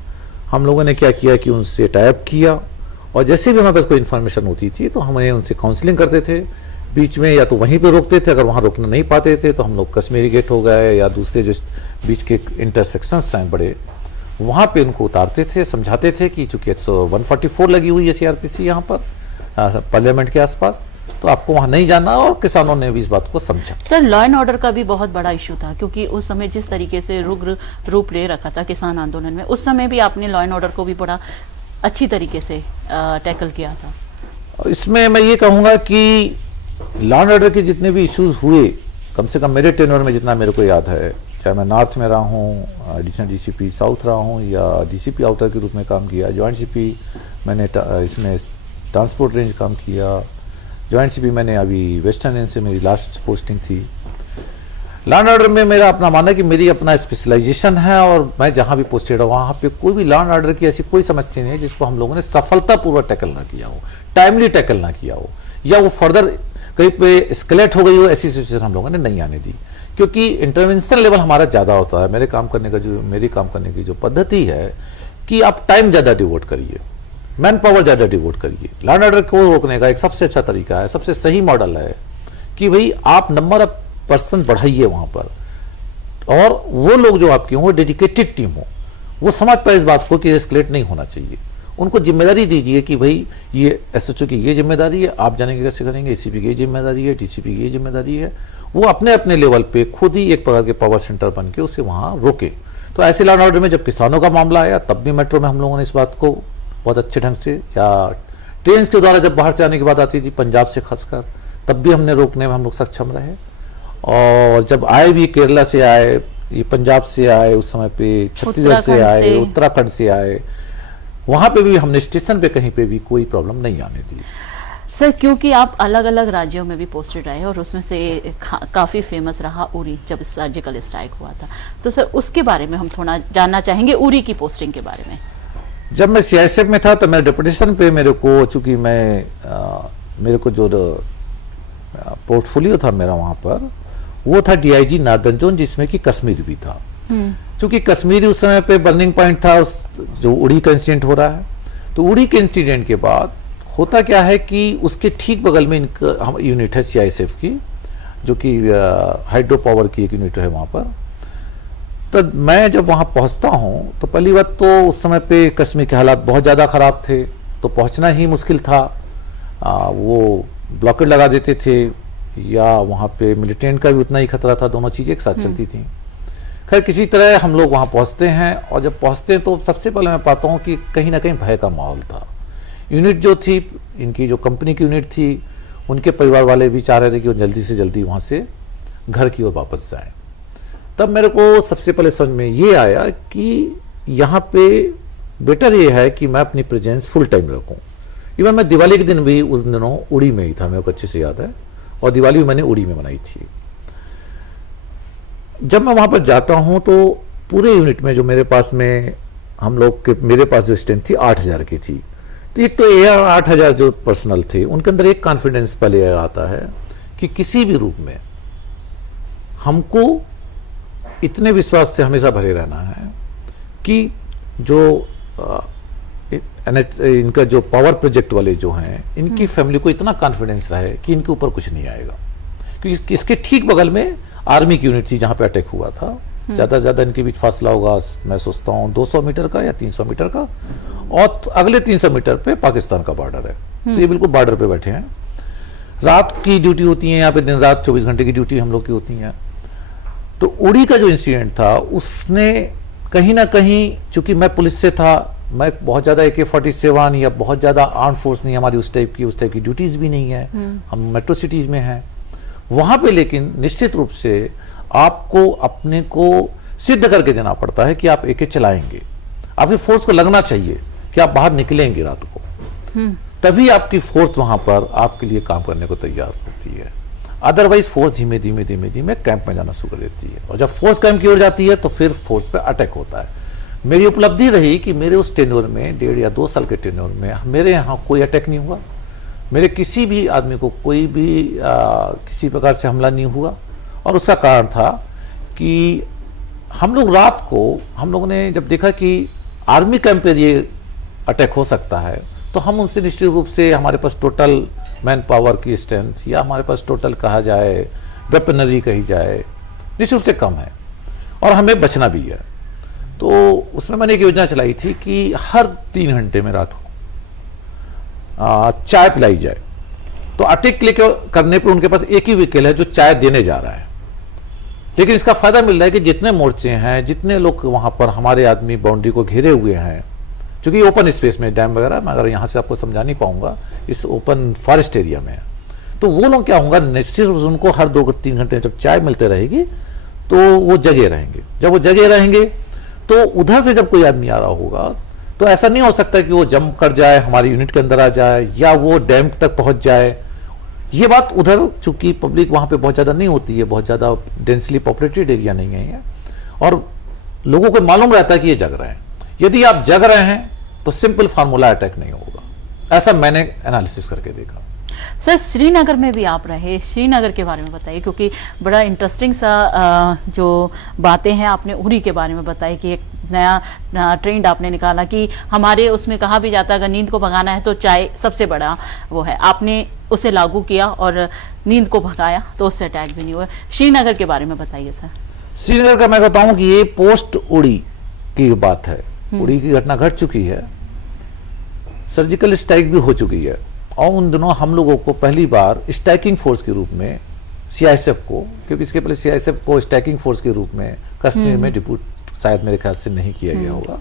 हम लोगों ने क्या किया कि उनसे टाइप किया, और जैसे भी हमारे पास कोई इन्फॉर्मेशन होती थी तो हमें उनसे काउंसलिंग करते थे बीच में, या तो वहीं पे रोकते थे, अगर वहाँ रोकना नहीं पाते थे तो हम लोग कश्मीरी गेट हो गए या दूसरे जो बीच के इंटरसेक्शंस हैं बड़े, वहाँ पे उनको उतारते थे, समझाते थे कि चूंकि 144 लगी हुई है सीआरपीसी यहाँ पर पार्लियामेंट के आसपास, तो आपको वहाँ नहीं जाना, और किसानों ने भी इस बात को समझा। सर, लॉ एंड ऑर्डर का भी बहुत बड़ा इशू था, क्योंकि उस समय जिस तरीके से रुग्र रूप ले रखा था किसान आंदोलन में, उस समय भी आपने लॉ एंड ऑर्डर को भी बड़ा अच्छी तरीके से टैकल किया था। इसमें मैं ये कहूँगा कि लॉ एंड ऑर्डर के जितने भी इश्यूज हुए, कम से कम मेरे टेन्योर में जितना मेरे को याद है, चाहे मैं नॉर्थ में रहा हूँ, एडिशनल डीसीपी साउथ रहा हूँ, या डीसीपी आउटर के रूप में काम किया, जॉइंट सीपी मैंने इसमें ट्रांसपोर्ट रेंज काम किया, जॉइंट सीपी मैंने अभी वेस्टर्न रेंज से मेरी लास्ट पोस्टिंग थी। लॉ एंड ऑर्डर में मेरा अपना मानना है कि मेरी अपना स्पेशलाइजेशन है, और मैं जहाँ भी पोस्टेड हूँ वहाँ पे कोई भी लॉ एंड ऑर्डर की ऐसी कोई समस्या नहीं है जिसको हम लोगों ने सफलतापूर्वक टैकल ना किया हो, टाइमली टैकल ना किया हो, या वो फर्दर कहीं पे स्केलेट हो गई हो, ऐसी सिचुएशन हम लोगों ने नहीं आने दी, क्योंकि इंटरवेंशन लेवल हमारा ज़्यादा होता है। मेरे काम करने की जो पद्धति है कि आप टाइम ज़्यादा डिवोट करिए, मैन पावर ज़्यादा डिवोट करिए। लॉ एंड ऑर्डर को रोकने का एक सबसे अच्छा तरीका है, सबसे सही मॉडल है कि भाई आप नंबर ऑफ पर्सन बढ़ाइए वहाँ पर, और वो लोग जो आपके हों वो डेडिकेटेड टीम हो, वो समझ पाए इस बात को कि एस्केलेट नहीं होना चाहिए। उनको जिम्मेदारी दीजिए कि भाई ये एसएचओ की ये जिम्मेदारी है, आप जानेंगे कैसे करेंगे, एसीपी की ये जिम्मेदारी है, डीसीपी की ये जिम्मेदारी है। वो अपने अपने लेवल पे खुद ही एक प्रकार के पावर सेंटर बन के उसे वहाँ रोके। तो ऐसे लॉ एंड ऑर्डर में जब किसानों का मामला आया तब भी मेट्रो में हम लोगों ने इस बात को बहुत अच्छे ढंग से, या ट्रेन के द्वारा जब बाहर से आने की बात आती थी पंजाब से खासकर, तब भी हमने रोकने में हम लोग सक्षम रहे। और जब आए भी, केरला से आए, ये पंजाब से आए, उस समय पे छत्तीसगढ़ से आए, उत्तराखंड से आए, वहां पे भी हमने स्टेशन पे कहीं पे भी कोई प्रॉब्लम नहीं आने दी। सर, क्योंकि आप अलग अलग राज्यों में भी पोस्टेड रहे और उसमें से काफ़ी फेमस रहा उरी, जब सर्जिकल स्ट्राइक हुआ था, तो सर उसके बारे में हम थोड़ा जानना चाहेंगे, उरी की पोस्टिंग के बारे में। जब मैं सीआईएसएफ में था तो मेरे डिप्यूटेशन पे मेरे को, चूंकि मेरे को जो पोर्टफोलियो था मेरा वहाँ पर, वो था डीआईजी नॉर्दर्न जोन, जिसमें कि कश्मीर भी था। चूंकि कश्मीर उस समय पे बर्निंग पॉइंट था, जो उड़ी का इंसिडेंट हो रहा है। तो उड़ी के इंसिडेंट के बाद होता क्या है कि उसके ठीक बगल में इनका यूनिट है सीआईएसएफ की, जो कि हाइड्रो पावर की एक यूनिट है वहाँ पर। तो मैं जब वहाँ पहुँचता हूँ तो पहली बात तो उस समय पे कश्मीर के हालात बहुत ज़्यादा ख़राब थे, तो पहुँचना ही मुश्किल था। वो ब्लॉकेड लगा देते थे, या वहाँ पे मिलिटेंट का भी उतना ही खतरा था, दोनों चीज़ें एक साथ चलती थी। खैर किसी तरह हम लोग वहाँ पहुँचते हैं, और जब पहुँचते हैं तो सबसे पहले मैं पाता हूँ कि कहीं ना कहीं भय का माहौल था। यूनिट जो थी, इनकी जो कंपनी की यूनिट थी, उनके परिवार वाले भी चाह रहे थे कि वो जल्दी से जल्दी वहाँ से घर की ओर वापस जाएं। तब मेरे को सबसे पहले समझ में ये आया कि यहाँ पे बेटर ये है कि मैं अपनी प्रेजेंस फुल टाइम रखूँ। इवन मैं दिवाली के दिन भी उस दिनों उड़ी में ही था, मेरे को अच्छे से याद है, और दिवाली भी मैंने उड़ी में मनाई थी। जब मैं वहाँ पर जाता हूँ तो पूरे यूनिट में जो मेरे पास में हम लोग के, मेरे पास जो स्ट्रेंथ थी 8000 की थी। तो एक तो ये 8000 जो पर्सनल थे, उनके अंदर एक कॉन्फिडेंस पहले आता है कि किसी भी रूप में हमको इतने विश्वास से हमेशा भरे रहना है कि जो इनका जो पावर प्रोजेक्ट वाले जो हैं, इनकी फैमिली को इतना कॉन्फिडेंस रहे कि इनके ऊपर कुछ नहीं आएगा। क्योंकि इसके ठीक बगल में आर्मी की यूनिट थी जहाँ पे अटैक हुआ था। ज़्यादा से ज़्यादा इनके बीच फासला होगा, मैं सोचता हूँ 200 मीटर का या 300 मीटर का, और अगले 300 मीटर पे पाकिस्तान का बॉर्डर है। तो ये बिल्कुल बॉर्डर पे बैठे हैं। रात की ड्यूटी होती है यहाँ पे, दिन रात 24 घंटे की ड्यूटी हम लोग की होती है। तो उड़ी का जो इंसिडेंट था उसने कहीं ना कहीं, चूंकि मैं पुलिस से था, मैं बहुत ज़्यादा AK-47 या बहुत ज़्यादा आर्म फोर्स नहीं हमारी उस टाइप की ड्यूटीज़ भी नहीं है, हम मेट्रो सिटीज़ में हैं वहाँ पे। लेकिन निश्चित रूप से आपको अपने को सिद्ध करके देना पड़ता है कि आप AK चलाएंगे, आपकी फोर्स को लगना चाहिए कि आप बाहर निकलेंगे रात को, तभी आपकी फोर्स वहाँ पर आपके लिए काम करने को तैयार होती है। अदरवाइज फोर्स धीमे धीमे कैंप में जाना शुरू कर देती है, और जब फोर्स कैंप की ओर जाती है तो फिर फोर्स पे अटैक होता है। मेरी उपलब्धि रही कि मेरे उस टेन्योर में, 1.5 या 2 साल के टेन्योर में, मेरे यहाँ कोई अटैक नहीं हुआ, मेरे किसी भी आदमी को कोई भी किसी प्रकार से हमला नहीं हुआ। और उसका कारण था कि हम लोग रात को, हम लोगों ने जब देखा कि आर्मी कैंप पे ये अटैक हो सकता है, तो हम उनसे निश्चित रूप से, हमारे पास टोटल मैन पावर की स्ट्रेंथ या हमारे पास टोटल कहा जाए वेपनरी कही जाए, निश्चित रूप से कम है, और हमें बचना भी है। तो उसमें मैंने एक योजना चलाई थी कि हर 3 घंटे में रात को चाय पिलाई जाए। तो अटैक करने पर उनके पास एक ही व्हीकल है जो चाय देने जा रहा है, लेकिन इसका फायदा मिल रहा है कि जितने मोर्चे हैं, जितने लोग वहां पर हमारे आदमी बाउंड्री को घेरे हुए हैं, क्योंकि ओपन स्पेस में डैम वगैरह, मैं अगर यहाँ से आपको समझा नहीं पाऊंगा, इस ओपन फॉरेस्ट एरिया में है, तो वो लोग क्या होगा, निश्चित रूप से उनको हर 2-3 घंटे जब चाय मिलते रहेगी तो वो जगे रहेंगे। जब वो जगे रहेंगे तो उधर से जब कोई आदमी आ रहा होगा तो ऐसा नहीं हो सकता कि वो जंप कर जाए, हमारी यूनिट के अंदर आ जाए, या वो डैम तक पहुंच जाए। ये बात उधर, चूंकि पब्लिक वहां पे बहुत ज़्यादा नहीं होती है, बहुत ज़्यादा डेंसली पॉपुलेटेड एरिया नहीं है, और लोगों को मालूम रहता है कि ये जग रहे हैं। यदि आप जग रहे हैं तो सिंपल फार्मूला अटैक नहीं होगा, ऐसा मैंने एनालिसिस करके देखा। सर श्रीनगर में भी आप रहे, श्रीनगर के बारे में बताइए, क्योंकि बड़ा इंटरेस्टिंग सा जो बातें हैं आपने उरी के बारे में बताई कि एक नया ट्रेंड आपने निकाला कि हमारे उसमें कहा भी जाता है अगर नींद को भगाना है तो चाय सबसे बड़ा वो है, आपने उसे लागू किया और नींद को भगाया तो उससे अटैक भी नहीं हुआ। श्रीनगर के बारे में बताइए सर। श्रीनगर का मैं बताऊं कि ये पोस्ट उड़ी की बात है। उड़ी की घटना घट चुकी है, सर्जिकल स्ट्राइक भी हो चुकी है, और उन दिनों हम लोगों को पहली बार स्ट्राइकिंग फोर्स के रूप में सीआईएसएफ को, क्योंकि इसके पहले सीआईएसएफ को स्ट्राइकिंग फोर्स के रूप में कश्मीर में डिप्यूट शायद मेरे ख्याल से नहीं किया गया होगा,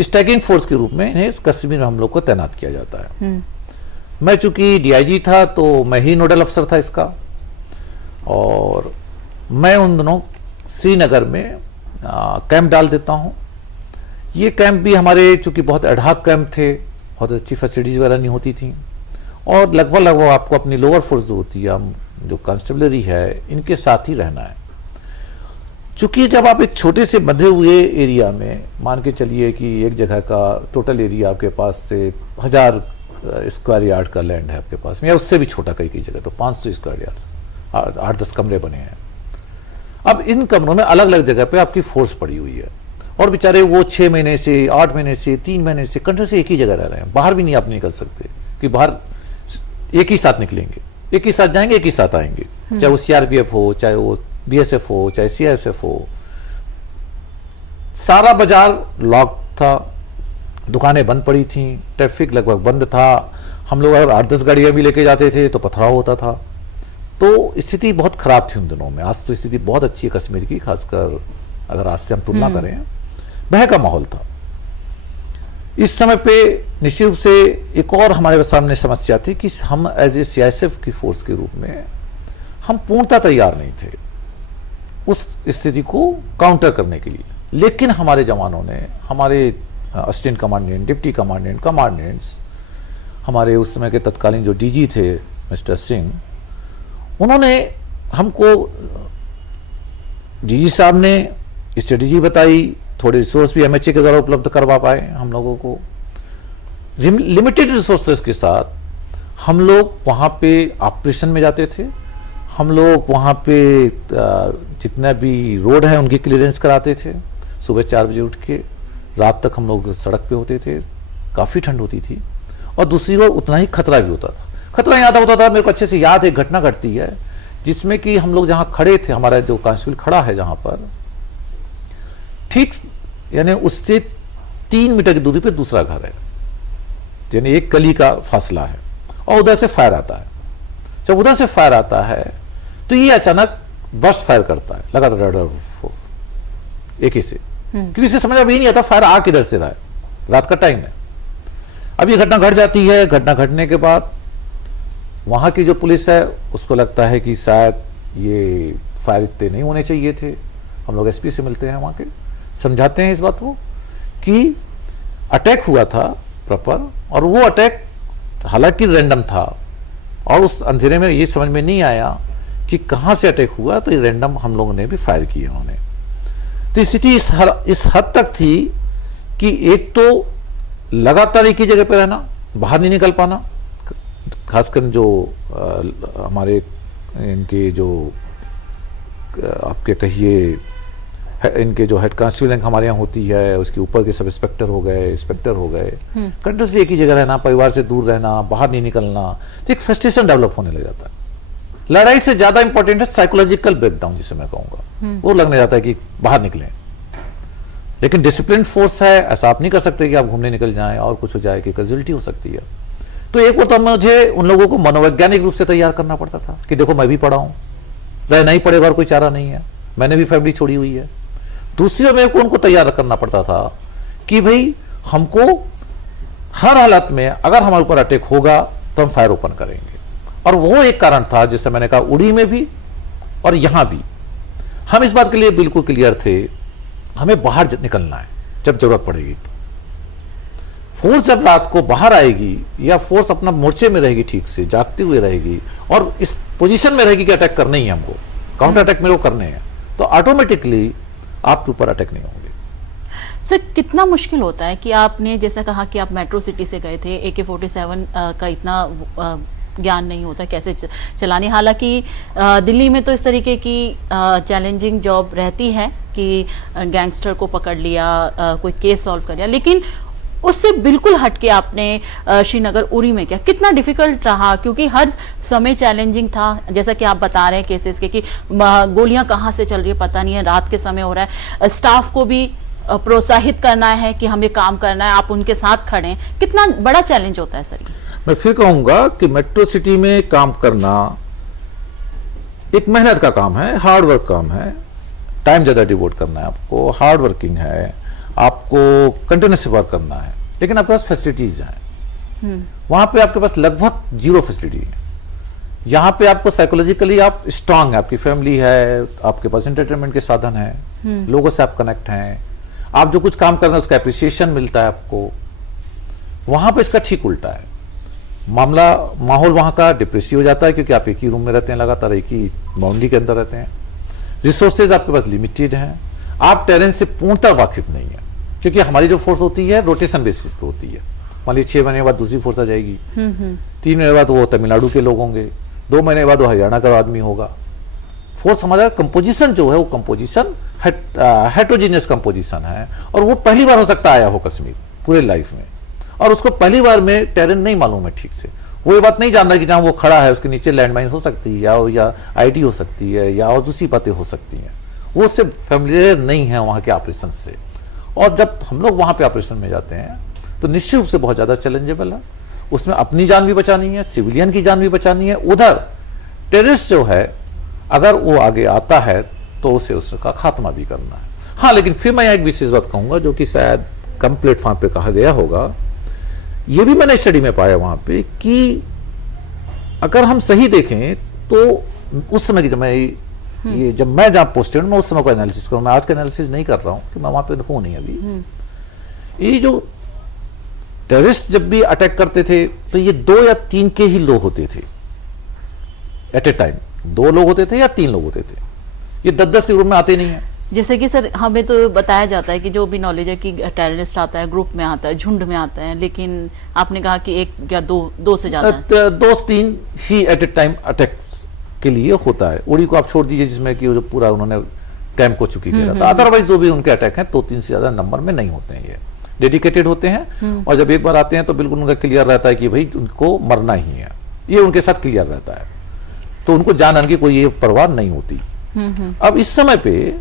स्ट्राइकिंग फोर्स के रूप में इन्हें कश्मीर में हम लोग को तैनात किया जाता है। मैं चूंकि डीआईजी था तो मैं ही नोडल अफसर था इसका, और मैं उन दिनों श्रीनगर में कैंप डाल देता हूँ। ये कैंप भी हमारे चूंकि बहुत एडहाक कैंप थे, बहुत अच्छी फैसिलिटीज वगैरह नहीं होती थी, और लगभग आपको अपनी लोअर फोर्स जो होती है, जो कांस्टेबलरी है, इनके साथ ही रहना है। चूंकि जब आप एक छोटे से बंधे हुए एरिया में, मान के चलिए कि एक जगह का टोटल एरिया आपके पास से 1000 स्क्वायर यार्ड का लैंड है आपके पास में, या उससे भी छोटा कई जगह तो 500 स्क्वायर यार्ड, 8-10 कमरे बने हैं। अब इन कमरों में अलग अलग जगह पे आपकी फोर्स पड़ी हुई है, और बेचारे वो 6 महीने से, 8 महीने से, 3 महीने से कंट्री से एक ही जगह रह रहे हैं, बाहर भी नहीं आप निकल सकते कि बाहर एक ही साथ निकलेंगे, एक ही साथ जाएंगे, एक ही साथ आएंगे, चाहे वो सीआरपीएफ हो, चाहे वो बीएसएफ हो, चाहे सीआईएसएफ हो। सारा बाजार लॉक था, दुकानें बंद पड़ी थी, ट्रैफिक लगभग बंद था। हम लोग अगर 8-10 गाड़ियां भी लेके जाते थे तो पथराव होता था। तो स्थिति बहुत खराब थी उन दिनों में। आज तो स्थिति बहुत अच्छी है कश्मीर की, खासकर अगर आज से हम तुलना करें, भय का माहौल था इस समय पे। निश्चित रूप से एक और हमारे सामने समस्या थी कि हम एज ए सीआईएसएफ की फोर्स के रूप में हम पूर्णतः तैयार नहीं थे उस स्थिति को काउंटर करने के लिए। लेकिन हमारे जवानों ने, हमारे असिस्टेंट कमांडेंट, डिप्टी कमांडेंट्स, हमारे उस समय के तत्कालीन जो डीजी थे मिस्टर सिंह, उन्होंने हमको, डीजी साहब ने स्ट्रेटेजी बताई, थोड़े रिसोर्स भी एमएचए के द्वारा उपलब्ध करवा पाए हम लोगों को। लिमिटेड रिसोर्सेज के साथ हम लोग वहाँ पे ऑपरेशन में जाते थे। हम लोग वहाँ पे जितना भी रोड है उनकी क्लियरेंस कराते थे। सुबह 4 बजे उठ के रात तक हम लोग सड़क पे होते थे। काफ़ी ठंड होती थी, और दूसरी ओर उतना ही खतरा भी होता था। खतरा यहाँ होता था, मेरे को अच्छे से याद है, एक घटना घटती है जिसमें कि हम लोग जहाँ खड़े थे, हमारा जो कांस्टेबल खड़ा है जहाँ पर, ठीक यानी उससे 3 मीटर की दूरी पे दूसरा घर है, यानी एक गली का फासला है, और उधर से फायर आता है। जब उधर से फायर आता है तो ये अचानक बर्स्ट फायर करता है लगातार एक ही से, क्योंकि इसे समझ में ही नहीं आता फायर आ किधर से रहा है, रात का टाइम है। अब ये घटना घट जाती है। घटना घटने के बाद वहां की जो पुलिस है उसको लगता है कि शायद ये फायर इतने नहीं होने चाहिए थे। हम लोग एसपी से मिलते हैं, वहां के समझाते हैं इस बात को कि अटैक हुआ था प्रॉपर, और वो अटैक हालांकि रैंडम था, और उस अंधेरे में ये समझ में नहीं आया कि कहां से अटैक हुआ, तो ये रैंडम हम लोगों ने भी फायर किए उन्होंने। तो स्थिति इस हद तक थी कि एक तो लगातार एक ही जगह पे रहना, बाहर नहीं निकल पाना, खासकर जो हमारे इनके जो आपके कहिए इनके जो हेड कांस्टेबल हमारे यहाँ होती है, उसके ऊपर के सब इंस्पेक्टर हो गए, इंस्पेक्टर हो गए, कंटिन्यूसली एक ही जगह रहना, परिवार से दूर रहना, बाहर नहीं निकलना, तो एक फ्रस्ट्रेशन डेवलप होने लग जाता है। लड़ाई से ज्यादा इंपॉर्टेंट है साइकोलॉजिकल ब्रेकडाउन, जिसे मैं कहूंगा, वो लगने जाता है कि बाहर निकलें। लेकिन डिसिप्लिन फोर्स है, ऐसा आप नहीं कर सकते कि आप घूमने निकल जाएं और कुछ हो जाए कि कैजुअलिटी हो सकती है। तो एक और तो मुझे उन लोगों को मनोवैज्ञानिक रूप से तैयार करना पड़ता था कि देखो मैं भी पढ़ा हूं, रहना ही पड़ेगा और कोई चारा नहीं है, मैंने भी फैमिली छोड़ी हुई है। दूसरी ओर मेरे को उनको तैयार करना पड़ता था कि भाई हमको हर हालत में अगर हमारे ऊपर अटैक होगा तो हम फायर ओपन करेंगे। और वो एक कारण था, जैसे मैंने कहा, उड़ी में भी और यहां भी हम इस बात के लिए बिल्कुल क्लियर थे, हमें बाहर निकलना है जब जरूरत पड़ेगी। तो फोर्स जब रात को बाहर आएगी या फोर्स अपना मोर्चे में रहेगी, ठीक से जागती हुई रहेगी और इस पोजीशन में रहेगी कि अटैक करना ही है हमको, काउंटर अटैक मेरे को करने हैं, तो ऑटोमेटिकली आपके ऊपर अटैक नहीं होंगे। सर कितना मुश्किल होता है कि आपने जैसा कहा कि आप मेट्रो सिटी से गए थे, AK-47 का इतना ज्ञान नहीं होता कैसे चलानी। हालांकि दिल्ली में तो इस तरीके की चैलेंजिंग जॉब रहती है कि गैंगस्टर को पकड़ लिया, कोई केस सॉल्व कर लिया, लेकिन उससे बिल्कुल हटके आपने श्रीनगर उरी में किया। कितना डिफिकल्ट रहा, क्योंकि हर समय चैलेंजिंग था, जैसा कि आप बता रहे हैं केसेस के कि गोलियां कहाँ से चल रही है पता नहीं है, रात के समय हो रहा है, स्टाफ को भी प्रोत्साहित करना है कि हमें काम करना है, आप उनके साथ खड़े हैं, कितना बड़ा चैलेंज होता है सर? मैं फिर कहूंगा कि मेट्रो सिटी में काम करना एक मेहनत का काम है, हार्ड वर्क काम है, टाइम ज्यादा डिवोट करना है आपको, हार्ड वर्किंग है, आपको कंटिन्यूस वर्क करना है, लेकिन आपके पास फैसिलिटीज हैं। वहां पे आपके पास लगभग जीरो फैसिलिटी है। यहाँ पे आपको साइकोलॉजिकली आप स्ट्रांग है, आपकी फैमिली है, आपके पास एंटरटेनमेंट के साधन है, लोगों से आप कनेक्ट हैं, आप जो कुछ काम कर रहे हैं उसका एप्रिसिएशन मिलता है आपको। वहां पे इसका ठीक उल्टा है, माहौल वहां का डिप्रेसिव हो जाता है, क्योंकि आप एक ही रूम में रहते हैं, लगातार एक ही बाउंड्री के अंदर रहते हैं, रिसोर्सेज आपके पास लिमिटेड हैं, आप टेरेन से पूर्णतः वाकिफ नहीं है, क्योंकि हमारी जो फोर्स होती है रोटेशन बेसिस पे होती है। मान लीजिए 6 महीने बाद दूसरी फोर्स आ जाएगी, 3 महीने बाद वो तमिलनाडु के लोग होंगे, 2 महीने बाद वो हरियाणा का आदमी होगा। फोर्स हमारा कंपोजिशन जो है वो कंपोजिशन हेट्रोजीनियस कंपोजिशन है, और वो पहली बार हो सकता है आया हो कश्मीर पूरे लाइफ में, और उसको पहली बार में टेरेन नहीं मालूम है ठीक से, वो ये बात नहीं जान रहा कि जहां वो खड़ा है उसके नीचे लैंडमाइन हो सकती है, या आईडी हो सकती है, या और दूसरी बातें हो सकती हैं, वो उससे फैमिलियर नहीं है वहां के ऑपरेशन से। और जब हम लोग वहां पे ऑपरेशन में जाते हैं तो निश्चित रूप से बहुत ज्यादा चैलेंजेबल है, उसमें अपनी जान भी बचानी है, सिविलियन की जान भी बचानी है, उधर टेररिस्ट जो है अगर वो आगे आता है तो उसे उसका खात्मा भी करना है। हाँ, लेकिन फिर मैं एक विशेष बात कहूंगा जो कि शायद कम प्लेटफॉर्म पे कहा गया होगा, ये भी मैंने स्टडी में पाया वहां पे कि अगर हम सही देखें तो उस समय की जब मैं जहां पोस्टेड मैं उस समय को एनालिसिस करूं, मैं आज का एनालिसिस नहीं कर रहा हूं कि मैं वहां पे हूं नहीं अभी। ये जो टेररिस्ट जब भी अटैक करते थे तो ये 2 या 3 के ही लोग होते थे एट ए टाइम, 2 लोग होते थे या 3 लोग होते थे, ये 10-10 के ग्रुप में आते नहीं है। जैसे कि सर हमें तो बताया जाता है कि जो भी नॉलेज है कि टेररिस्ट आता है ग्रुप में आता है, झुंड में आता है, लेकिन आपने कहा कि 1 या 2 से ज्यादा 2-3 ही एट ए टाइम अटैक के लिए होता है। उड़ी को आप छोड़ दीजिए जिसमें कि जो पूरा उन्होंने कैंप को चुकी किया था, अदरवाइज जो भी उनके अटैक हैं 2-3 से ज्यादा नंबर में नहीं होते हैं, ये डेडिकेटेड होते हैं, और जब एक बार आते हैं तो बिल्कुल उनका क्लियर रहता है कि भाई उनको मरना ही है, ये उनके साथ क्लियर रहता है, तो उनको जान की कोई ये परवाह नहीं होती। अब इस समय पे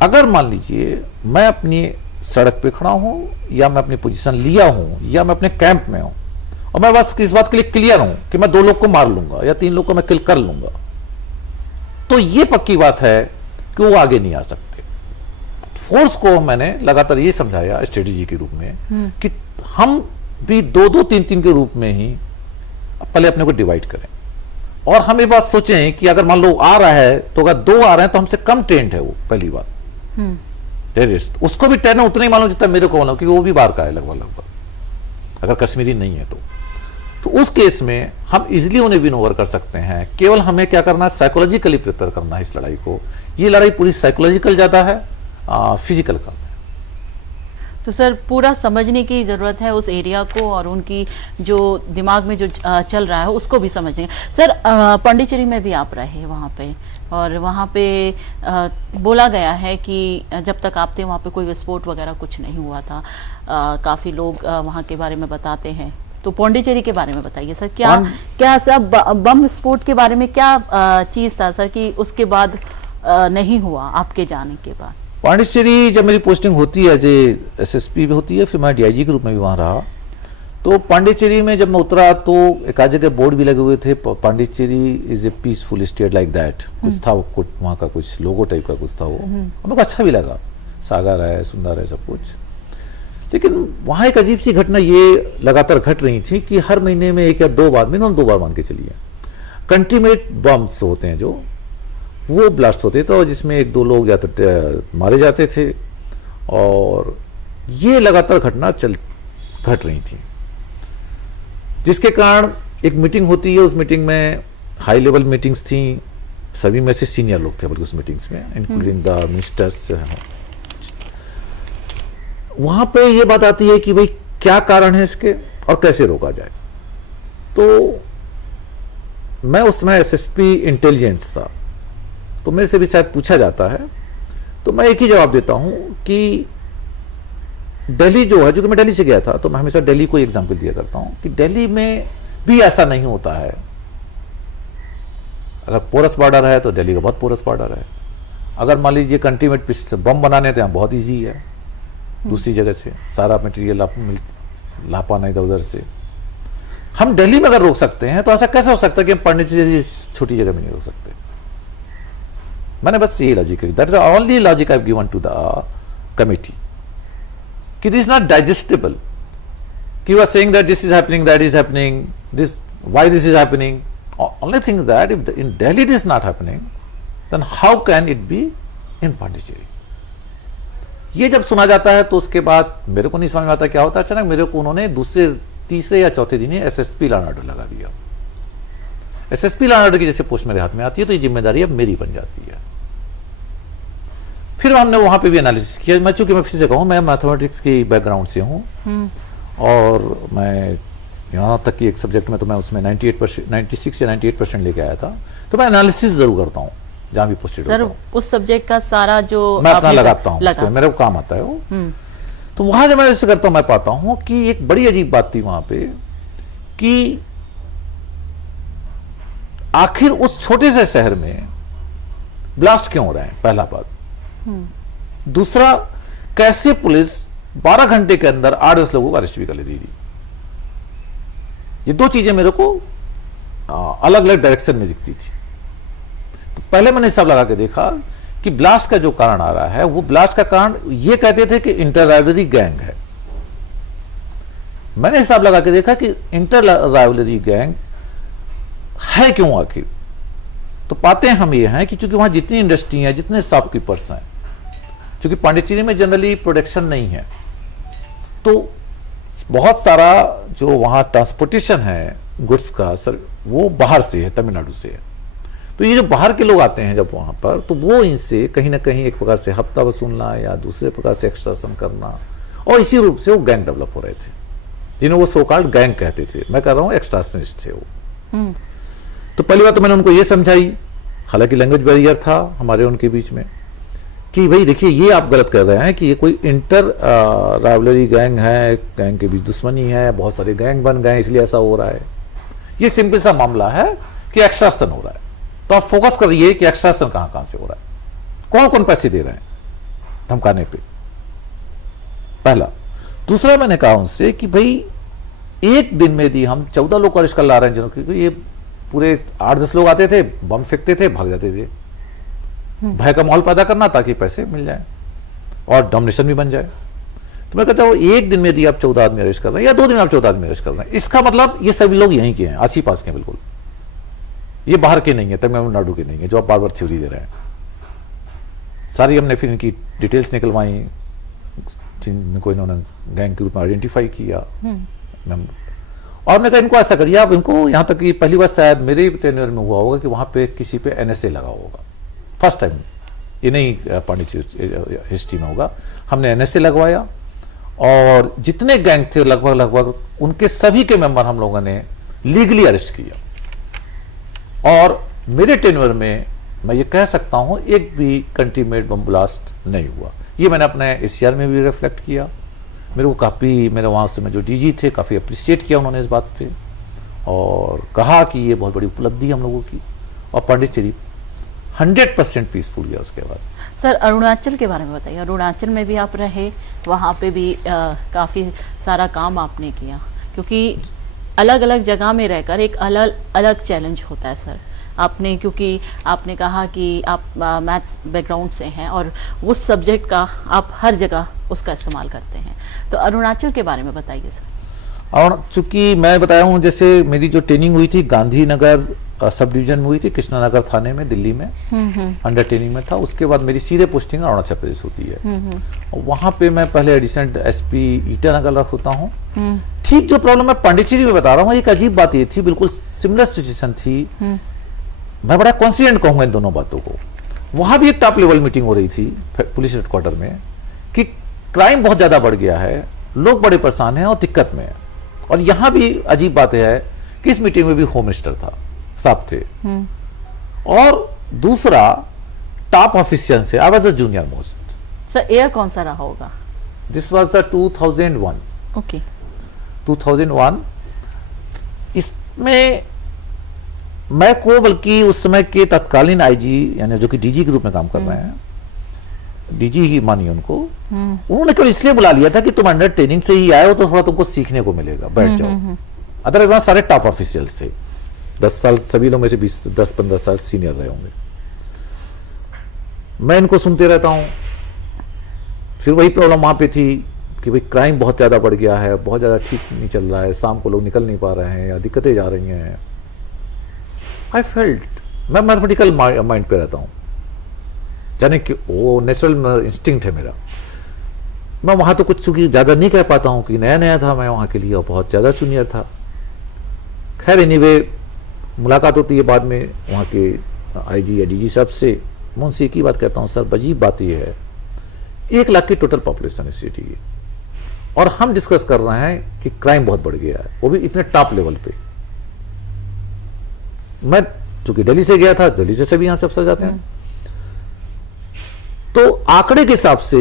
अगर मान लीजिए मैं अपनी सड़क पे खड़ा हूं, या मैं अपनी पोजीशन लिया हूं, या मैं अपने कैंप में हूं, और मैं बस इस बात के लिए क्लियर हूं कि मैं 2 लोग को मार लूंगा या 3 लोग को मैं किल कर लूंगा, तो ये पक्की बात है कि वो आगे नहीं आ सकते। फोर्स को मैंने लगातार ये समझाया स्ट्रेटेजी के रूप में कि हम भी 2-2, 3-3 के रूप में ही पहले अपने को डिवाइड करें, और हम ये बात सोचें कि अगर मान लो आ रहा है तो अगर 2 आ रहे हैं तो हमसे कम ट्रेंड है वो, पहली बात टेररिस्ट, उसको भी ट्रेन उतना ही मालूम जितना मेरे को मालूम, क्योंकि वो भी बाहर का है लगभग, अगर कश्मीरी नहीं है तो उस केस में हम इजिली उन्हें विन ओवर कर सकते हैं। केवल हमें क्या करना है, साइकोलॉजिकली प्रिपेयर करना है इस लड़ाई को। ये लड़ाई पूरी साइकोलॉजिकल ज्यादा है, फिजिकल का। तो सर पूरा समझने की ज़रूरत है उस एरिया को, और उनकी जो दिमाग में जो चल रहा है उसको भी समझने। सर पांडिचेरी में भी आप रहे वहाँ पे, और वहाँ पे बोला गया है कि जब तक आप थे वहाँ पे कोई विस्फोट वगैरह कुछ नहीं हुआ था, काफ़ी लोग वहाँ के बारे में बताते हैं, तो पांडिचेरी के बारे में बताइए सर, क्या सब बम विस्फोट के बारे में क्या चीज़ था सर कि उसके बाद नहीं हुआ आपके जाने के बाद? पांडिचेरी जब मेरी पोस्टिंग होती है एज SSP होती है, फिर मैं DIG के रूप में भी वहाँ रहा, तो पांडिचेरी में जब मैं उतरा तो एक आध जगह बोर्ड भी लगे हुए थे, Pondicherry is a peaceful state like that, कुछ था कुछ वहाँ का, कुछ लोगो टाइप का कुछ था वो, और मेरे को अच्छा भी लगा, सागर है, सुंदर है, सब कुछ। लेकिन वहाँ एक अजीब सी घटना ये लगातार घट रही थी कि हर महीने में 1 या 2 बार, मिनिमम 2 बार मान के चलिए, कंट्रीमेट बम्स होते हैं जो वो ब्लास्ट होते थे, और जिसमें 1-2 लोग या तो मारे जाते थे, और ये लगातार घटना घट रही थी, जिसके कारण एक मीटिंग होती है, उस मीटिंग में हाई लेवल मीटिंग्स थी, सभी में से सीनियर लोग थे बल्कि उस मीटिंग्स में, इंक्लूडिंग द मिनिस्टर्स। वहां पे ये बात आती है कि भाई क्या कारण है इसके और कैसे रोका जाए। तो मैं उसमें एसएसपी इंटेलिजेंस था, तो मेरे से भी शायद पूछा जाता है, तो मैं एक ही जवाब देता हूं कि दिल्ली जो है, क्योंकि मैं दिल्ली से गया था, तो मैं हमेशा दिल्ली को एग्जांपल दिया करता हूं कि दिल्ली में भी ऐसा नहीं होता है। अगर पोरस बॉर्डर है तो दिल्ली का बहुत पोरस बॉर्डर है। अगर मान लीजिए कंट्री में बम बनाने तो यहाँ बहुत ईजी है, दूसरी जगह से सारा मटेरियल आप ला पाना इधर उधर से। हम दिल्ली में अगर रोक सकते हैं तो ऐसा कैसे हो सकता है कि हम पांडिचेरी जैसी छोटी जगह में नहीं रोक सकते? मैंने बस यही लॉजिक है, that is the only logic I have given to the committee कि दिस इज नॉट डाइजेस्टेबल, कि you are saying that this is happening, that is happening, this why this is happening. Only thing that if in Delhi it is not happening, then how can it be in Pondicherry? ये जब सुना जाता है तो उसके बाद मेरे को नहीं समझ में आता क्या होता है। अचानक मेरे को उन्होंने दूसरे तीसरे या चौथे दिन ही एसएसपी लॉ एंड ऑर्डर लगा दिया। एसएसपी लॉ एंड ऑर्डर की जैसे पोस्ट मेरे हाथ में आती है तो ये जिम्मेदारी अब मेरी बन जाती है। फिर हमने वहां पे भी एनालिसिस किया। मैं चूंकि मैं फिर से कहूं, मैं मैथमेटिक्स की बैकग्राउंड से हूं और मैं यहाँ तक कि एक सब्जेक्ट में तो मैं उसमें 96 या 98% लेके आया था। तो मैं एनालिसिस जरूर करता हूँ जहां भी पोस्टेड सर। उस सब्जेक्ट का सारा जो मैं अपना लगाता हूँ, मेरे को काम आता है वो। तो वहां जब मैं ऐसे करता हूं मैं पाता हूं कि एक बड़ी अजीब बात थी वहां पे कि आखिर उस छोटे से शहर में ब्लास्ट क्यों हो रहे हैं, पहला बात। दूसरा, कैसे पुलिस 12 घंटे के अंदर 8-10 लोगों को अरेस्ट भी कर लेती थी। ये दो चीजें मेरे को अलग अलग डायरेक्शन में दिखती थी। तो पहले मैंने हिसाब लगा के देखा कि ब्लास्ट का जो कारण आ रहा है, वो ब्लास्ट का कारण ये कहते थे कि इंटर राइवलरी गैंग है। मैंने हिसाब लगा के देखा कि इंटर राइवलरी गैंग है क्यों आखिर। तो पाते हैं हम ये हैं कि चूंकि वहां जितनी इंडस्ट्री है, जितने शॉपकीपर्स हैं, चूंकि पांडिचेरी में जनरली प्रोडक्शन नहीं है, तो बहुत सारा जो वहां ट्रांसपोर्टेशन है गुड्स का सर, वो बाहर से है, तमिलनाडु से है। तो ये जो बाहर के लोग आते हैं जब वहां पर, तो वो इनसे कहीं ना कहीं एक प्रकार से हफ्ता वसूलना या दूसरे प्रकार से एक्सट्रैक्शन करना, और इसी रूप से वो गैंग डेवलप हो रहे थे, जिन्हें वो सो कॉल्ड गैंग कहते थे। मैं कह रहा हूँ एक्सट्रैक्शनिस्ट थे वो। तो पहली बात तो मैंने उनको ये समझाई, हालांकि लैंग्वेज बैरियर था हमारे उनके बीच में, कि भाई देखिए ये आप गलत कर रहे हैं कि ये कोई इंटर राइवलरी गैंग है, गैंग के बीच दुश्मनी है, बहुत सारे गैंग बन गए इसलिए ऐसा हो रहा है। ये सिंपल सा मामला है कि एक्सट्रैक्शन हो रहा है। तो आप फोकस करिए कि एक्सट्रैक्शन कहां कहां से हो रहा है, कौन कौन पैसे दे रहे हैं धमकाने पे, पहला। दूसरा, मैंने कहा उनसे कि भाई एक दिन में यदि हम 14 लोग को अरेस्ट कर ला रहे हैं, क्योंकि ये पूरे 8-10 लोग आते थे, बम फेंकते थे, भाग जाते थे। भय का माहौल पैदा करना ताकि पैसे मिल जाए और डोमिनेशन भी बन जाए। तो मैं कहता हूं एक दिन में यदि आप 14 आदमी अरेस्ट कर रहे हैं या 2 दिन में आप 14 आदमी अरेस्ट कर रहे हैं, इसका मतलब ये सभी लोग यहीं के हैं, आस ही पास के, बिल्कुल ये बाहर के नहीं है, तमिलनाडु के नहीं है, जो आप बार बार थ्योरी दे रहे हैं। सारी हमने फिर इनकी डिटेल्स निकलवाई, जिनको इन्होंने गैंग के रूप में आइडेंटिफाई किया। और हमने कहा इनको ऐसा करिए आप, इनको यहां तक कि पहली बार शायद मेरे टेन्योर में हुआ होगा कि वहां पे किसी पे एनएसए लगा होगा, फर्स्ट टाइम, ये नहीं पांडिचेरी हिस्ट्री में होगा। हमने एनएसए लगवाया और जितने गैंग थे लगभग उनके सभी के मेंबर हम लोगों ने लीगली अरेस्ट किया। और मेरे टेन्योर में मैं ये कह सकता हूं एक भी कंट्री मेड बम ब्लास्ट नहीं हुआ। ये मैंने अपने एसीआर में भी रिफ्लेक्ट किया। मेरे को काफ़ी, मेरे वहाँ से में जो डीजी थे काफ़ी अप्रिशिएट किया उन्होंने इस बात पे, और कहा कि ये बहुत बड़ी उपलब्धि हम लोगों की। और पांडिचेरी 100% पीसफुल गया उसके बाद। सर, अरुणाचल के बारे में बताइए। अरुणाचल में भी आप रहे, वहाँ पे भी काफ़ी सारा काम आपने किया, क्योंकि अलग अलग जगह में रहकर एक अलग अलग चैलेंज होता है सर। आपने, क्योंकि आपने कहा कि आप मैथ्स बैकग्राउंड से हैं और उस सब्जेक्ट का आप हर जगह उसका इस्तेमाल करते हैं, तो अरुणाचल के बारे में बताइए सर। और चूंकि मैं बताया हूँ, जैसे मेरी जो ट्रेनिंग हुई थी गांधीनगर सब डिवीजन में हुई थी, कृष्णानगर थाने में दिल्ली में अंडर ट्रेनिंग में था। उसके बाद मेरी सीधे पोस्टिंग अरुणाचल प्रदेश होती है। और वहाँ पे मैं पहले एडिशनल एसपी ईटानगर होता हूँ। ठीक जो प्रॉब्लम मैं पांडिचेरी में बता रहा हूँ, एक अजीब बात ये थी, बिल्कुल सिमिलर सिचुएशन थी। मैं बड़ा कॉन्फिडेंट कहूंगा इन दोनों बातों को। वहां भी एक टॉप लेवल मीटिंग हो रही थी पुलिस हेडक्वार्टर में कि क्राइम बहुत ज्यादा बढ़ गया है, लोग बड़े परेशान हैं और दिक्कत में है। और यहां भी अजीब बात है कि इस मीटिंग में भी होम मिनिस्टर था। साहब थे, और दूसरा टॉप ऑफिशियल से I was the junior most. Sir year कौन सा रहा होगा? This was the 2001। ओके। 2001 इसमें मैं को बल्कि उस समय के तत्कालीन आईजी यानी जो कि डीजी के रूप में काम कर रहे हैं, डीजी ही मानिए उनको, उन्होंने केवल इसलिए बुला लिया था कि तुम अंडर ट्रेनिंग से ही आए हो तो थोड़ा तुमको सीखने को मिलेगा, बैठ जाओ। अदरवाइज वहां सारे टॉप ऑफिशियल्स थे, 10 साल सभी लोग में से 10-15 साल सीनियर रहे होंगे। मैं इनको सुनते रहता हूं। फिर वही प्रॉब्लम वहां पे थी कि भाई क्राइम बहुत ज्यादा बढ़ गया है, बहुत ज्यादा ठीक नहीं चल रहा है, शाम को लोग निकल नहीं पा रहे हैं या दिक्कतें जा रही हैं। आई फेल्ट, मैं मैथमेटिकल माइंड पे रहता हूं, जाने कि वो नेचुरल इंस्टिंक्ट है मेरा। मैं वहां तो कुछ चूंकि ज्यादा नहीं कह पाता हूं कि नया नया था मैं वहां के लिए और बहुत ज्यादा जूनियर था। खैर एनीवे मुलाकात होती है बाद में वहां के आईजी या डीजी साहब से। मैं उनसे एक ही बात कहता हूं, सर अजीब बात यह है 1 लाख की टोटल पॉपुलेशन इस सिटी की, और हम डिस्कस कर रहे हैं कि क्राइम बहुत बढ़ गया है, वो भी इतने टॉप लेवल पे। मैं चूंकि दिल्ली से गया था, दिल्ली से सभी यहां से अफसर जाते हैं, तो आंकड़े के हिसाब से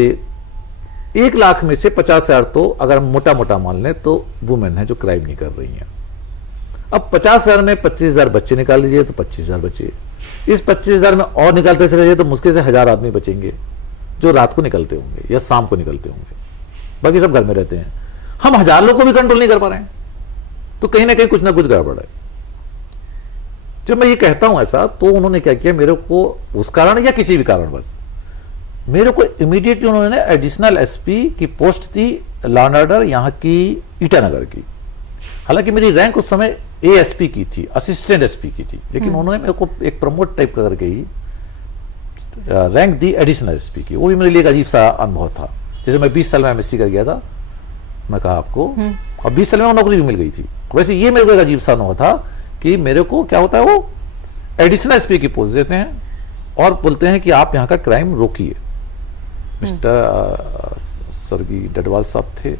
1 लाख में से 50,000 तो अगर हम मोटा मोटा मान लें तो वुमेन है जो क्राइम नहीं कर रही हैं। अब 50,000 में 25,000 बच्चे निकाल लीजिए तो 25,000 बचे। इस 25,000 में और निकालते चले जाइए तो मुश्किल से 1,000 आदमी बचेंगे जो रात को निकलते होंगे या शाम को निकलते होंगे, बाकी सब घर में रहते हैं। हम 1,000 लोग को भी कंट्रोल नहीं कर पा रहे हैं, तो कहीं ना कहीं कुछ ना कुछ गड़बड़ है। जब मैं ये कहता हूं ऐसा, तो उन्होंने क्या किया, मेरे को उस कारण या किसी भी कारण बस मेरे को इमीडिएटली उन्होंने एडिशनल एसपी की post the law and order यहाँ की ईटानगर की। हालांकि मेरी रैंक उस समय एएसपी की थी, असिस्टेंट एसपी की थी, लेकिन उन्होंने मेरे को एक प्रमोट टाइप करके ही रैंक दी एडिशनल एसपी की। वो भी मेरे लिए एक अजीब सा अनुभव था। जैसे मैं 20 साल में एमएससी कर गया था, मैं कहा आपको, और 20 साल में नौकरी भी मिल गई थी। वैसे ये मेरे को एक अजीब सा अनुभव था कि मेरे को क्या होता है, वो एडिशनल एसपी की पोस्ट देते हैं और बोलते हैं कि आप यहाँ का क्राइम रोकिए। मिस्टर स्वर्गीय डडवाल साहब थे,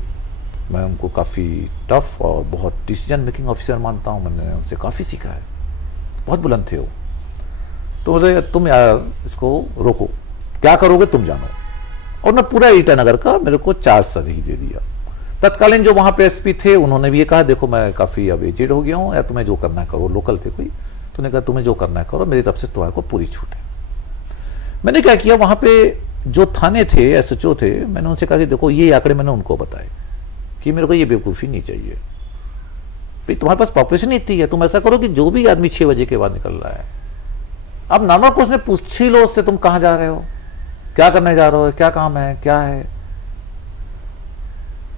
मैं उनको काफ़ी टफ और बहुत डिसीजन मेकिंग ऑफिसर मानता हूँ। मैंने उनसे काफ़ी सीखा है, बहुत बुलंद थे वो। तो बोले तुम यार इसको रोको, क्या करोगे तुम जानो। और ना पूरा ईटानगर का मेरे को चार्ज सर ही दे दिया। तत्कालीन जो वहाँ पे एसपी थे उन्होंने भी ये कहा, देखो मैं काफ़ी अब एजेड हो गया हूँ, या तुम्हें जो करना है करो। लोकल थे कोई, तो उन्होंने कहा तुम्हें जो करना है करो, मेरी तरफ से तुम्हारे को पूरी छूट है। मैंने क्या किया, वहाँ पे जो थाने थे, एसएचओ थे, मैंने उनसे कहा कि देखो ये आंकड़े मैंने उनको बताए कि मेरे को ये बेवकूफ़ी नहीं चाहिए भाई, तुम्हारे पास पॉपुलेशन इतनी है, तुम ऐसा करो कि जो भी आदमी 6 बजे के बाद निकल रहा है, अब नॉर्मल कोर्स में पूछ ही लो उससे, तुम कहाँ जा रहे हो, क्या करने जा रहे हो, क्या काम है, क्या है।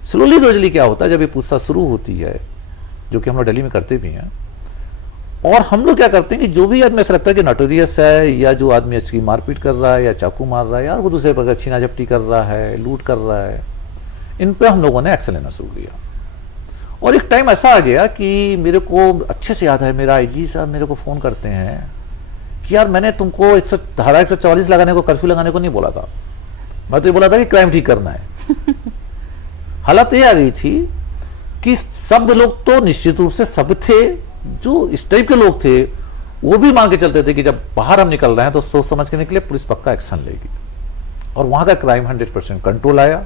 स्लोली ग्रेजुअली क्या होता है, जब ये पूछताछ शुरू होती है, जो कि हम लोग दिल्ली में करते भी हैं, और हम लोग क्या करते हैं कि जो भी आदमी ऐसा लगता है कि नोटोरियस है, या जो आदमी इसकी मारपीट कर रहा है या चाकू मार रहा है या वो दूसरे पर छीना झपटी कर रहा है, लूट कर रहा है, इन पे हम लोगों ने एक्शन लेना शुरू किया। और एक टाइम ऐसा आ गया कि मेरे को अच्छे से याद है, मेरा आईजी साहब मेरे को फ़ोन करते हैं कि यार मैंने तुमको धारा 144 लगाने को, कर्फ्यू लगाने को नहीं बोला था, मैं तो ये बोला था कि क्राइम ठीक करना है। हालत ये आ गई थी कि सब लोग तो निश्चित रूप से सब थे, जो इस टाइप के लोग थे वो भी मान के चलते थे कि जब बाहर हम निकल रहे हैं तो सोच समझ के निकले, पुलिस पक्का एक्शन लेगी। और वहां का क्राइम 100% कंट्रोल आया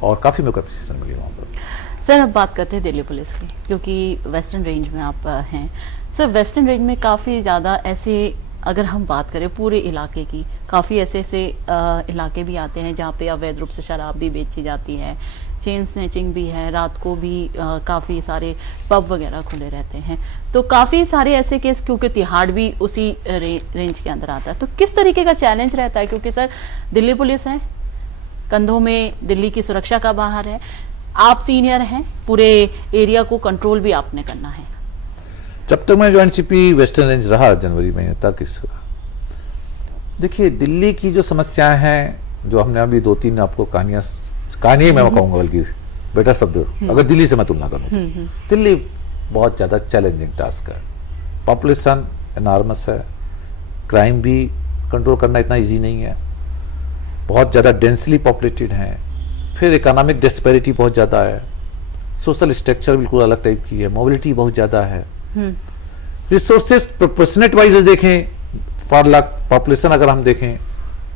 और काफी मेरे को एप्रिसिएशन मिली वहां पर। सर अब बात करते हैं दिल्ली पुलिस की, क्योंकि वेस्टर्न रेंज में आप हैं। सर वेस्टर्न रेंज में काफ़ी ज़्यादा ऐसे, अगर हम बात करें पूरे इलाके की, काफ़ी ऐसे इलाके भी आते हैं जहाँ पे अवैध रूप से शराब भी बेची जाती है, चेन स्नैचिंग भी है, रात को भी काफ़ी सारे पब वगैरह खुले रहते हैं। तो काफ़ी सारे ऐसे केस, क्योंकि तिहाड़ भी उसी रेंज के अंदर आता है, तो किस तरीके का चैलेंज रहता है, क्योंकि सर दिल्ली पुलिस है, कंधों में दिल्ली की सुरक्षा का बाहर है, आप सीनियर हैं, पूरे एरिया को कंट्रोल भी आपने करना है। जब तक मैं ज्वाइंट सीपी वेस्टर्न रेंज रहा जनवरी महीने तक, देखिए दिल्ली की जो समस्याएं हैं, जो हमने अभी 2-3 आपको कहानी मैं कहूँगा, बल्कि बेटा शब्द अगर दिल्ली से मैं तुलना करूँ तो दिल्ली बहुत ज़्यादा चैलेंजिंग टास्क है। पॉपुलेशन एनॉर्मस है, क्राइम भी कंट्रोल करना इतना इजी नहीं है, बहुत ज़्यादा डेंसली पॉपुलेटेड है, फिर इकोनॉमिक डिस्पैरिटी बहुत ज़्यादा है, सोशल स्ट्रक्चर बिल्कुल अलग टाइप की है, मोबिलिटी बहुत ज़्यादा है। रिसोर्सेज प्रोपोर्शनेट वाइज देखें, फॉर लाख पॉपुलेशन अगर हम देखें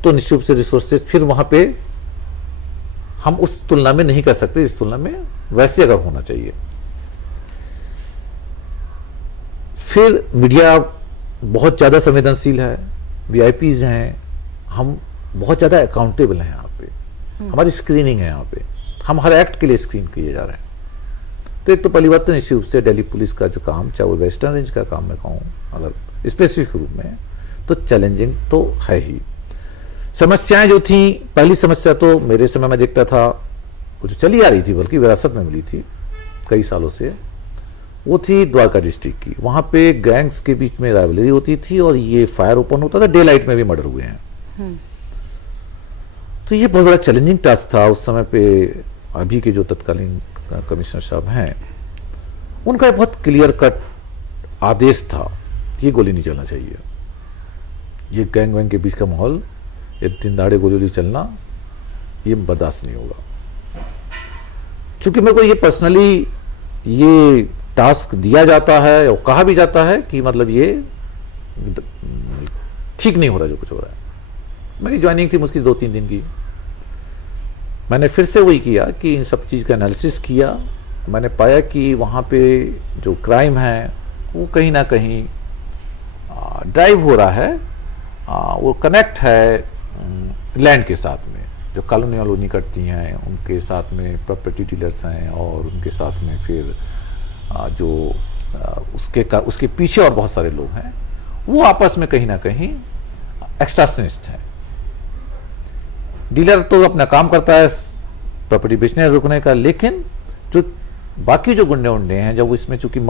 तो निश्चित रूप से रिसोर्सेज फिर वहां पे हम उस तुलना में नहीं कर सकते इस तुलना में वैसे अगर होना चाहिए। फिर मीडिया बहुत ज्यादा संवेदनशील है, वीआईपीज हैं, हम बहुत ज्यादा अकाउंटेबल हैं यहाँ पे, हमारी स्क्रीनिंग है यहाँ पे, हम हर एक्ट के लिए स्क्रीन किए जा रहे हैं। तो एक तो पहली बात तो निश्चित रूप से दिल्ली पुलिस का जो काम, चाहे वो वेस्टर्न रेंज का काम मैं कहूँ अगर स्पेसिफिक रूप में, तो चैलेंजिंग तो है ही। समस्याएं जो थी, पहली समस्या तो मेरे समय में देखता था वो जो चली आ रही थी बल्कि विरासत में मिली थी कई सालों से, वो थी द्वारका डिस्ट्रिक्ट की। वहां पे गैंग्स के बीच में राइवलरी होती थी और ये फायर ओपन होता था, डे लाइट में भी मर्डर हुए हैं। तो ये बहुत बड़ा चैलेंजिंग टास्क था उस समय पे। अभी के जो तत्कालीन कमिश्नर साहब हैं उनका एक बहुत क्लियर कट आदेश था, ये गोली नहीं चलना चाहिए, ये गैंग वैंग के बीच का माहौल, ये दिन दहाड़े गोली चलना ये बर्दाश्त नहीं होगा। चूंकि मेरे को ये पर्सनली ये टास्क दिया जाता है और कहा भी जाता है कि मतलब ये ठीक नहीं हो रहा जो कुछ हो रहा है। मेरी ज्वाइनिंग थी मुश्किल 2-3 दिन की, मैंने फिर से वही किया कि इन सब चीज़ का एनालिसिस किया। मैंने पाया कि वहाँ पे जो क्राइम है वो कहीं ना कहीं ड्राइव हो रहा है, वो कनेक्ट है लैंड के साथ में, जो कॉलोनी वालोनी करती हैं उनके साथ में प्रॉपर्टी डीलर्स हैं, और उनके साथ में फिर जो उसके पीछे और बहुत सारे लोग हैं, वो आपस में कहीं ना कहीं एक्सट्राक्शनिस्ट हैं। डीलर तो अपना काम करता है प्रॉपर्टी बेचने रुकने का, लेकिन जो बाकी जो गुंडे उंडे हैं, जब इसमें चूंकि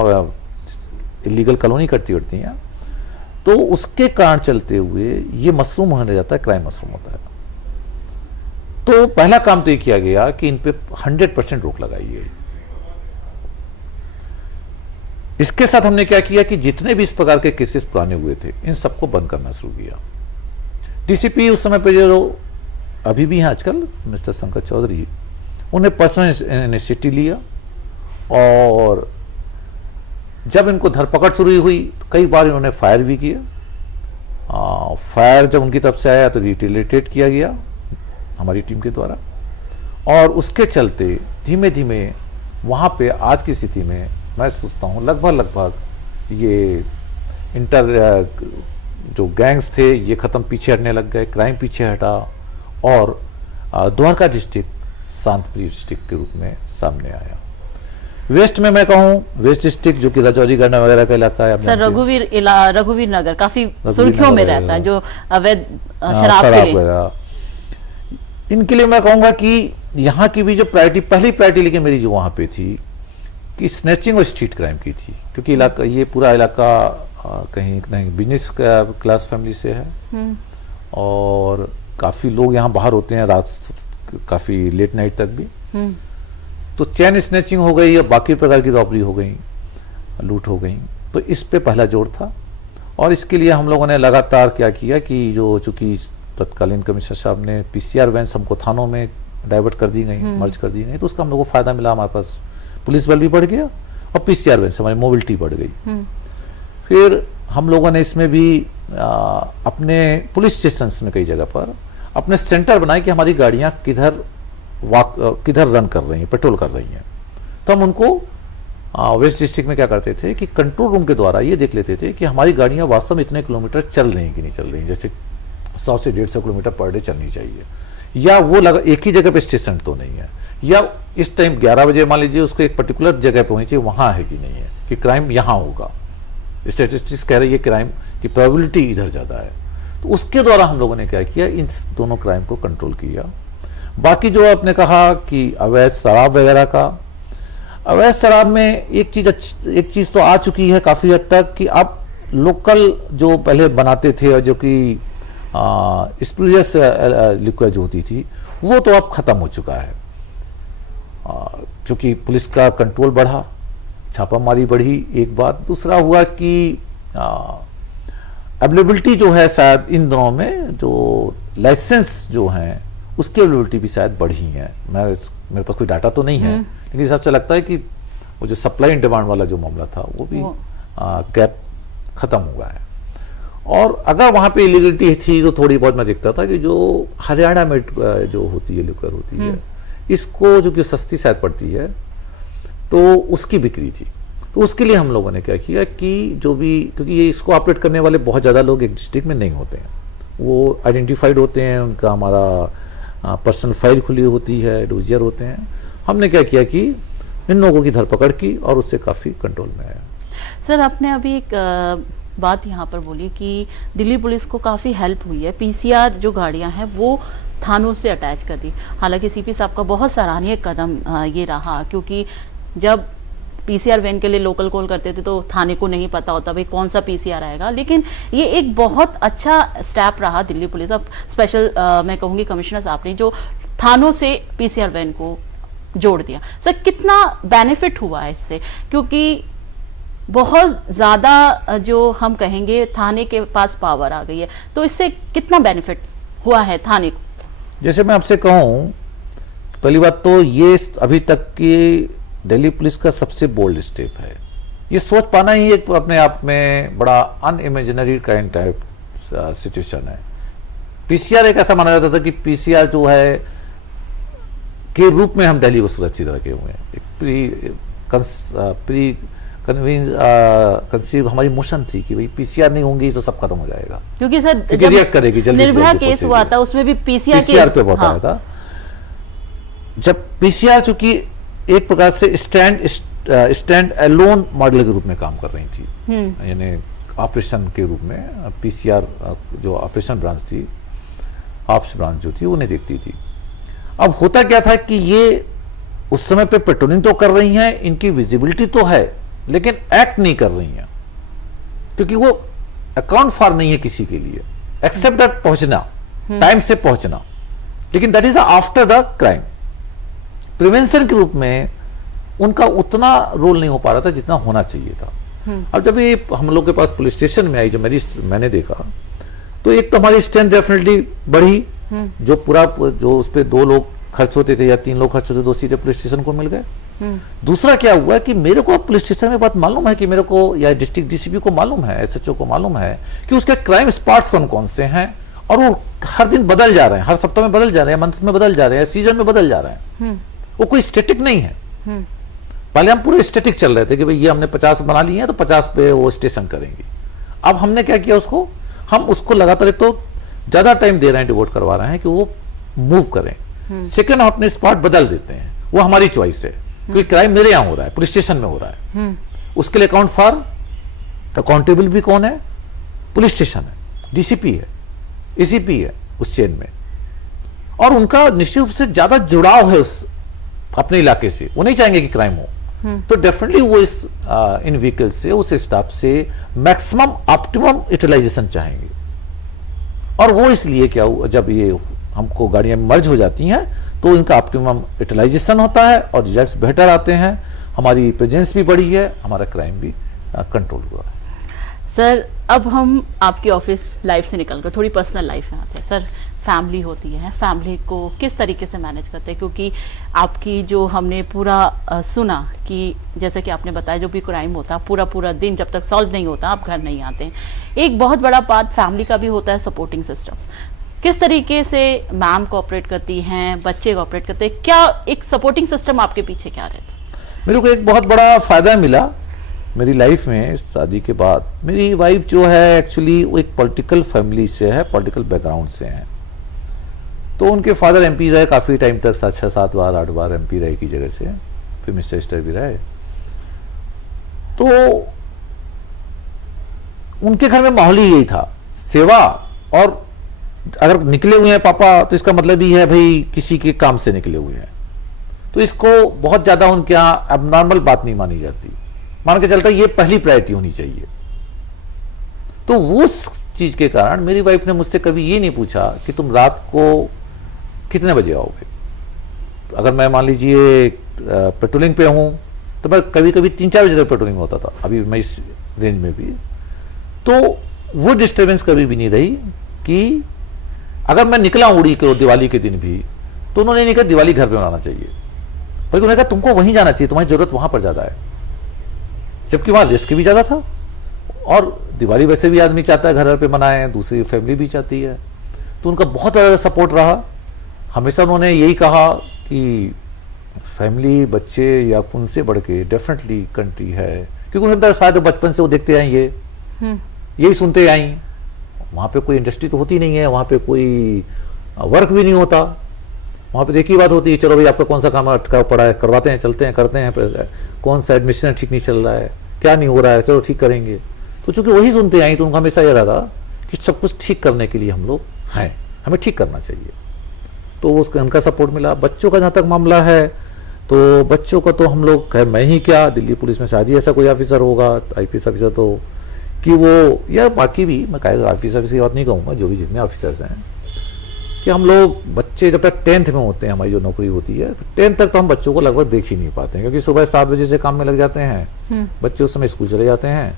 इलीगल कॉलोनी करती हैं, तो उसके कारण चलते हुए ये मशरूम होने जाता है, क्राइम मशरूम होता है। तो पहला काम तो ये किया गया कि इन पे 100% रोक लगाई गई। इसके साथ हमने क्या किया कि जितने भी इस प्रकार के केसेस पुराने हुए थे इन सबको बंद करना शुरू किया। डीसीपी उस समय पे जो अभी भी हैं आजकल, मिस्टर शंकर चौधरी, उन्हें पर्सनल इनिशिएटिव लिया, और जब इनको धरपकड़ शुरू हुई तो कई बार इन्होंने फायर भी किया। फायर जब उनकी तरफ से आया तो रिटेलिएट किया गया हमारी टीम के द्वारा, और उसके चलते धीमे धीमे वहाँ पे आज की स्थिति में मैं सोचता हूँ लगभग ये जो गैंग्स थे ये खत्म, पीछे हटने लग गए, क्राइम पीछे हटा, और द्वारका डिस्ट्रिक्ट शांतप्रिय डिस्ट्रिक्ट के रूप में सामने आया। वेस्ट में मैं कहूँ, वेस्ट डिस्ट्रिक्ट जो कि राजौरी गन्ना वगैरह का इलाका है, सर रघुवीर नगर काफी सुर्खियों में रहता है, जो अवैध शराब के लिए। इनके लिए मैं कहूँगा कि यहाँ की भी जो प्रायोरिटी, पहली प्रायोरिटी लेकिन मेरी जो वहाँ पे थी कि स्नैचिंग और स्ट्रीट क्राइम की थी, क्योंकि इलाका, ये पूरा इलाका कहीं कहीं बिजनेस क्लास फैमिली से है, और काफ़ी लोग यहाँ बाहर होते हैं रात काफ़ी लेट नाइट तक भी। तो चैन स्नैचिंग हो गई या बाकी प्रकार की रॉबरी हो गई, लूट हो गई, तो इस पे पहला जोर था। और इसके लिए हम लोगों ने लगातार क्या किया कि जो चूँकि तत्कालीन कमिश्नर साहब ने पीसीआर वैन हमको थानों में डाइवर्ट कर दी गई, मर्ज कर दी गई, तो उसका हम लोग को फायदा मिला, हमारे पास पुलिस बल भी बढ़ गया और पीसीआर वैन से हमारी मोबिलिटी बढ़ गई। फिर हम लोगों ने इसमें भी अपने पुलिस स्टेशन में कई जगह पर अपने सेंटर बनाए कि हमारी गाड़ियां किधर रन कर रही हैं, पेट्रोल कर रही हैं। तो हम उनको वेस्ट डिस्ट्रिक्ट में क्या करते थे कि कंट्रोल रूम के द्वारा ये देख लेते थे कि हमारी गाड़ियां वास्तव में इतने किलोमीटर चल रही हैं कि नहीं चल रही हैं, जैसे 100 से 150 किलोमीटर पर डे चलनी चाहिए, या वो एक ही जगह पे स्टेशन तो नहीं है, या इस टाइम 11 बजे मान लीजिए उसको एक पर्टिकुलर जगह पे होनी चाहिए, वहां है कि नहीं है, कि क्राइम यहाँ होगा, स्टैटिस्टिक्स कह रही है क्राइम की प्रोबेबिलिटी इधर ज़्यादा है। तो उसके द्वारा हम लोगों ने क्या किया, इन दोनों क्राइम को कंट्रोल किया। बाकी जो आपने कहा कि अवैध शराब वगैरह का, अवैध शराब में एक चीज़ तो आ चुकी है काफ़ी हद तक कि अब लोकल जो पहले बनाते थे और जो कि स्प्यूरियस लिक्विड जो होती थी वो तो अब ख़त्म हो चुका है, क्योंकि पुलिस का कंट्रोल बढ़ा, छापामारी बढ़ी, एक बात। दूसरा हुआ कि अवेलेबिलिटी जो है शायद इन दिनों में जो लाइसेंस जो हैं उसकी अवेलेबिलिटी भी शायद बढ़ी है। मेरे पास कोई डाटा तो नहीं है, लेकिन हिसाब से लगता है कि वो जो सप्लाई एंड डिमांड वाला जो मामला था वो भी कैप खत्म हुआ है। और अगर वहाँ पे इलीगलिटी थी तो थोड़ी बहुत मैं देखता था कि जो हरियाणा में जो होती है लिकर होती है, इसको जो कि सस्ती शायद पड़ती है, तो उसकी बिक्री थी। तो उसके लिए हम लोगों ने क्या किया कि जो भी, क्योंकि ये इसको ऑपरेट करने वाले बहुत ज़्यादा लोग एक डिस्ट्रिक्ट में नहीं होते हैं, वो आइडेंटिफाइड होते हैं, उनका हमारा पर्सनल फाइल खुली होती है, डोजियर होते हैं। हमने क्या किया कि इन लोगों की धरपकड़ की और उससे काफ़ी कंट्रोल में आया। सर, आपने अभी एक बात यहाँ पर बोली कि दिल्ली पुलिस को काफ़ी हेल्प हुई है, पीसीआर जो गाड़ियाँ हैं वो थानों से अटैच कर दी। हालांकि सीपी साहब का बहुत सराहनीय कदम ये रहा, क्योंकि जब पीसीआर वैन के लिए लोकल कॉल करते थे तो थाने को नहीं पता होता भाई कौन सा पीसीआर आएगा, लेकिन ये एक बहुत अच्छा स्टेप रहा दिल्ली पुलिस। अब स्पेशल मैं कहूँगी कमिश्नर साहब ने जो थानों से पीसीआर वैन को जोड़ दिया। सर, कितना बेनिफिट हुआ है इससे, क्योंकि बहुत ज़्यादा जो हम कहेंगे थाने के पास पावर आ गई है, तो इससे कितना बेनिफिट हुआ है थाने को? जैसे मैं आपसे कहूँ, पहली बात तो ये अभी तक की दिल्ली पुलिस का सबसे बोल्ड स्टेप है। ये सोच पाना ही एक अपने आप में बड़ा अनइमेजिनरी काइंड टाइप सिचुएशन है। पीसीआर एक ऐसा माना जाता था कि पीसीआर जो है के रूप में हम दिल्ली को सुरक्षित रखे हुए हैं। एक प्री कंसीव हमारी मोशन थी कि भाई पीसीआर नहीं होंगी तो सब खत्म हो जाएगा, क्योंकि सर जब रिएक्ट करेगी जल्दी। निर्भया केस हुआ था उसमें भी पीसीआर पे बहुत आया था। जब पीसीआर चूंकि एक प्रकार से स्टैंड अलोन मॉडल के रूप में काम कर रही थी, यानी ऑपरेशन के रूप में पीसीआर जो ऑपरेशन ब्रांच थी, ऑप्स ब्रांच जो थी वो नहीं देखती थी। अब होता क्या था कि ये उस समय पे पेट्रोलिंग तो कर रही हैं, इनकी विजिबिलिटी तो है, लेकिन एक्ट नहीं कर रही हैं, क्योंकि वो अकाउंट फॉर नहीं है किसी के लिए, एक्सेप्ट दैट पहुंचना, टाइम से पहुंचना, लेकिन that is after the crime. Prevention के रूप में उनका उतना रोल नहीं हो पा रहा था जितना होना चाहिए था। अब जब ये हम लोग के पास पुलिस स्टेशन में आई, जो मैंने देखा, तो एक तो हमारी स्ट्रेंथ डेफिनेटली बढ़ी, जो पूरा जो उस पर 2 लोग खर्च होते थे या 3 लोग खर्च होते, 2 सीटें पुलिस स्टेशन को मिल गए। दूसरा क्या हुआ कि मेरे को पुलिस स्टेशन में बात मालूम है कि मेरे को या डिस्ट्रिक्ट डीसीपी को मालूम है, एसएचओ को मालूम है कि उसके क्राइम स्पॉट्स कौन कौन से हैं, और वो हर दिन बदल जा रहे हैं, हर सप्ताह में बदल जा रहे हैं, मंथ में बदल जा रहे हैं, सीजन में बदल जा रहे हैं। वो कोई स्टैटिक नहीं है। पहले हम पूरे स्टैटिक चल रहे थे कि भाई ये हमने 50 बना लिए हैं तो 50 पे वो स्टेशन करेंगे। अब हमने क्या किया, हम उसको लगातार तो ज्यादा टाइम दे रहे हैं, डिवोट करवा रहे हैं कि वो मूव करें। सेकंड, हम अपने स्पॉट बदल देते हैं, वो हमारी चॉइस है, क्योंकि क्राइम मेरे यहाँ हो रहा है, पुलिस स्टेशन में हो रहा है, उसके लिए अकाउंट फॉर अकाउंटेबल भी कौन है? पुलिस स्टेशन है, डीसीपी है, एसीपी है उस चेन में, और उनका निश्चित रूप से ज्यादा जुड़ाव है उस अपने इलाके से। वो नहीं चाहेंगे कि क्राइम हो, तो डेफिनेटली वो इस इन व्हीकल से, उस स्टाफ से मैक्सिमम ऑप्टिमम यूटिलाइजेशन चाहेंगे। और वो इसलिए क्या हुआ, जब ये हमको गाड़ियां मर्ज हो जाती हैं तो इनका ऑप्टिमम यूटिलाइजेशन होता है और रिजल्ट्स बेहतर आते हैं, हमारी प्रेजेंस भी बढ़ी है, हमारा क्राइम भी कंट्रोल हुआ है। सर, अब हम आपकी ऑफिस लाइफ से निकलकर थोड़ी पर्सनल लाइफ में आते हैं। सर, फैमिली होती है, फैमिली को किस तरीके से मैनेज करते हैं? क्योंकि आपकी जो हमने पूरा सुना कि जैसे कि आपने बताया जो भी क्राइम होता पूरा दिन जब तक सॉल्व नहीं होता आप घर नहीं आते। एक बहुत बड़ा पार्ट फैमिली का भी होता है सपोर्टिंग सिस्टम। किस तरीके से मैम कोऑपरेट करती हैं, बच्चे कोऑपरेट करते हैं, क्या एक सपोर्टिंग सिस्टम आपके पीछे क्या रहता है? मेरे को एक बहुत बड़ा फायदा मिला मेरी लाइफ में शादी के बाद। मेरी वाइफ जो है एक्चुअली वो एक पॉलिटिकल फैमिली से है, पॉलिटिकल बैकग्राउंड से है। तो उनके फादर एमपी रहे काफ़ी टाइम तक, 6-7 बार 8 बार एमपी रहे की जगह से, फिर मिनिस्टर भी रहे। तो उनके घर में माहौल ही यही था, सेवा। और अगर निकले हुए हैं पापा तो इसका मतलब ही है भाई किसी के काम से निकले हुए हैं, तो इसको बहुत ज़्यादा उनके यहाँ एबनॉर्मल बात नहीं मानी जाती, मान के चलता ये पहली प्रायोरिटी होनी चाहिए। तो उस चीज़ के कारण मेरी वाइफ ने मुझसे कभी ये नहीं पूछा कि तुम रात को कितने बजे आओगे। तो अगर मैं मान लीजिए पेट्रोलिंग पे हूँ तो मैं कभी कभी 3-4 बजे तक पेट्रोलिंग होता था, अभी मैं इस रेंज में भी। तो वो डिस्टर्बेंस कभी भी नहीं रही कि अगर मैं निकला उड़ी के दिवाली के दिन भी तो उन्होंने नहीं कहा दिवाली घर पे मनाना चाहिए, बल्कि उन्होंने कहा तुमको वहीं जाना चाहिए, तुम्हारी जरूरत वहां पर ज्यादा है, जबकि वहां रिस्क भी ज्यादा था और दिवाली वैसे भी आदमी चाहता है घर पे मनाए, दूसरी फैमिली भी चाहती है, तो उनका बहुत ज़्यादा सपोर्ट रहा। हमेशा उन्होंने यही कहा कि फैमिली, बच्चे या उनसे बढ़ के डेफिनेटली कंट्री है, क्योंकि उनके अंदर शायद बचपन से वो देखते आए, ये यही सुनते आई। वहाँ पे कोई इंडस्ट्री तो होती नहीं है, वहाँ पे कोई वर्क भी नहीं होता, वहाँ पे एक ही बात होती है, चलो भाई आपका कौन सा काम अटका पड़ा है, करवाते हैं, चलते हैं, करते हैं, कौन सा एडमिशन ठीक नहीं चल रहा है, क्या नहीं हो रहा है, चलो ठीक करेंगे। तो चूंकि वही सुनते आई तो उनका हमेशा यह रहा कि सब कुछ ठीक करने के लिए हम लोग हैं, हमें ठीक करना चाहिए, तो उसका उनका सपोर्ट मिला। बच्चों का जहाँ तक मामला है, तो बच्चों का तो हम लोग, खैर मैं ही क्या, दिल्ली पुलिस में शायद ही ऐसा कोई ऑफिसर होगा, आईपीएस ऑफिसर, तो कि वो या बाकी भी, मैं कहेगा ऑफिसर की बात नहीं कहूँगा, जो भी जितने ऑफिसर्स हैं, कि हम लोग बच्चे जब तक 10th में होते हैं, हमारी जो नौकरी होती है, तो 10th तक तो हम बच्चों को लगभग देख ही नहीं पाते हैं, क्योंकि सुबह 7 बजे से काम में लग जाते हैं, बच्चे उस समय स्कूल चले जाते हैं,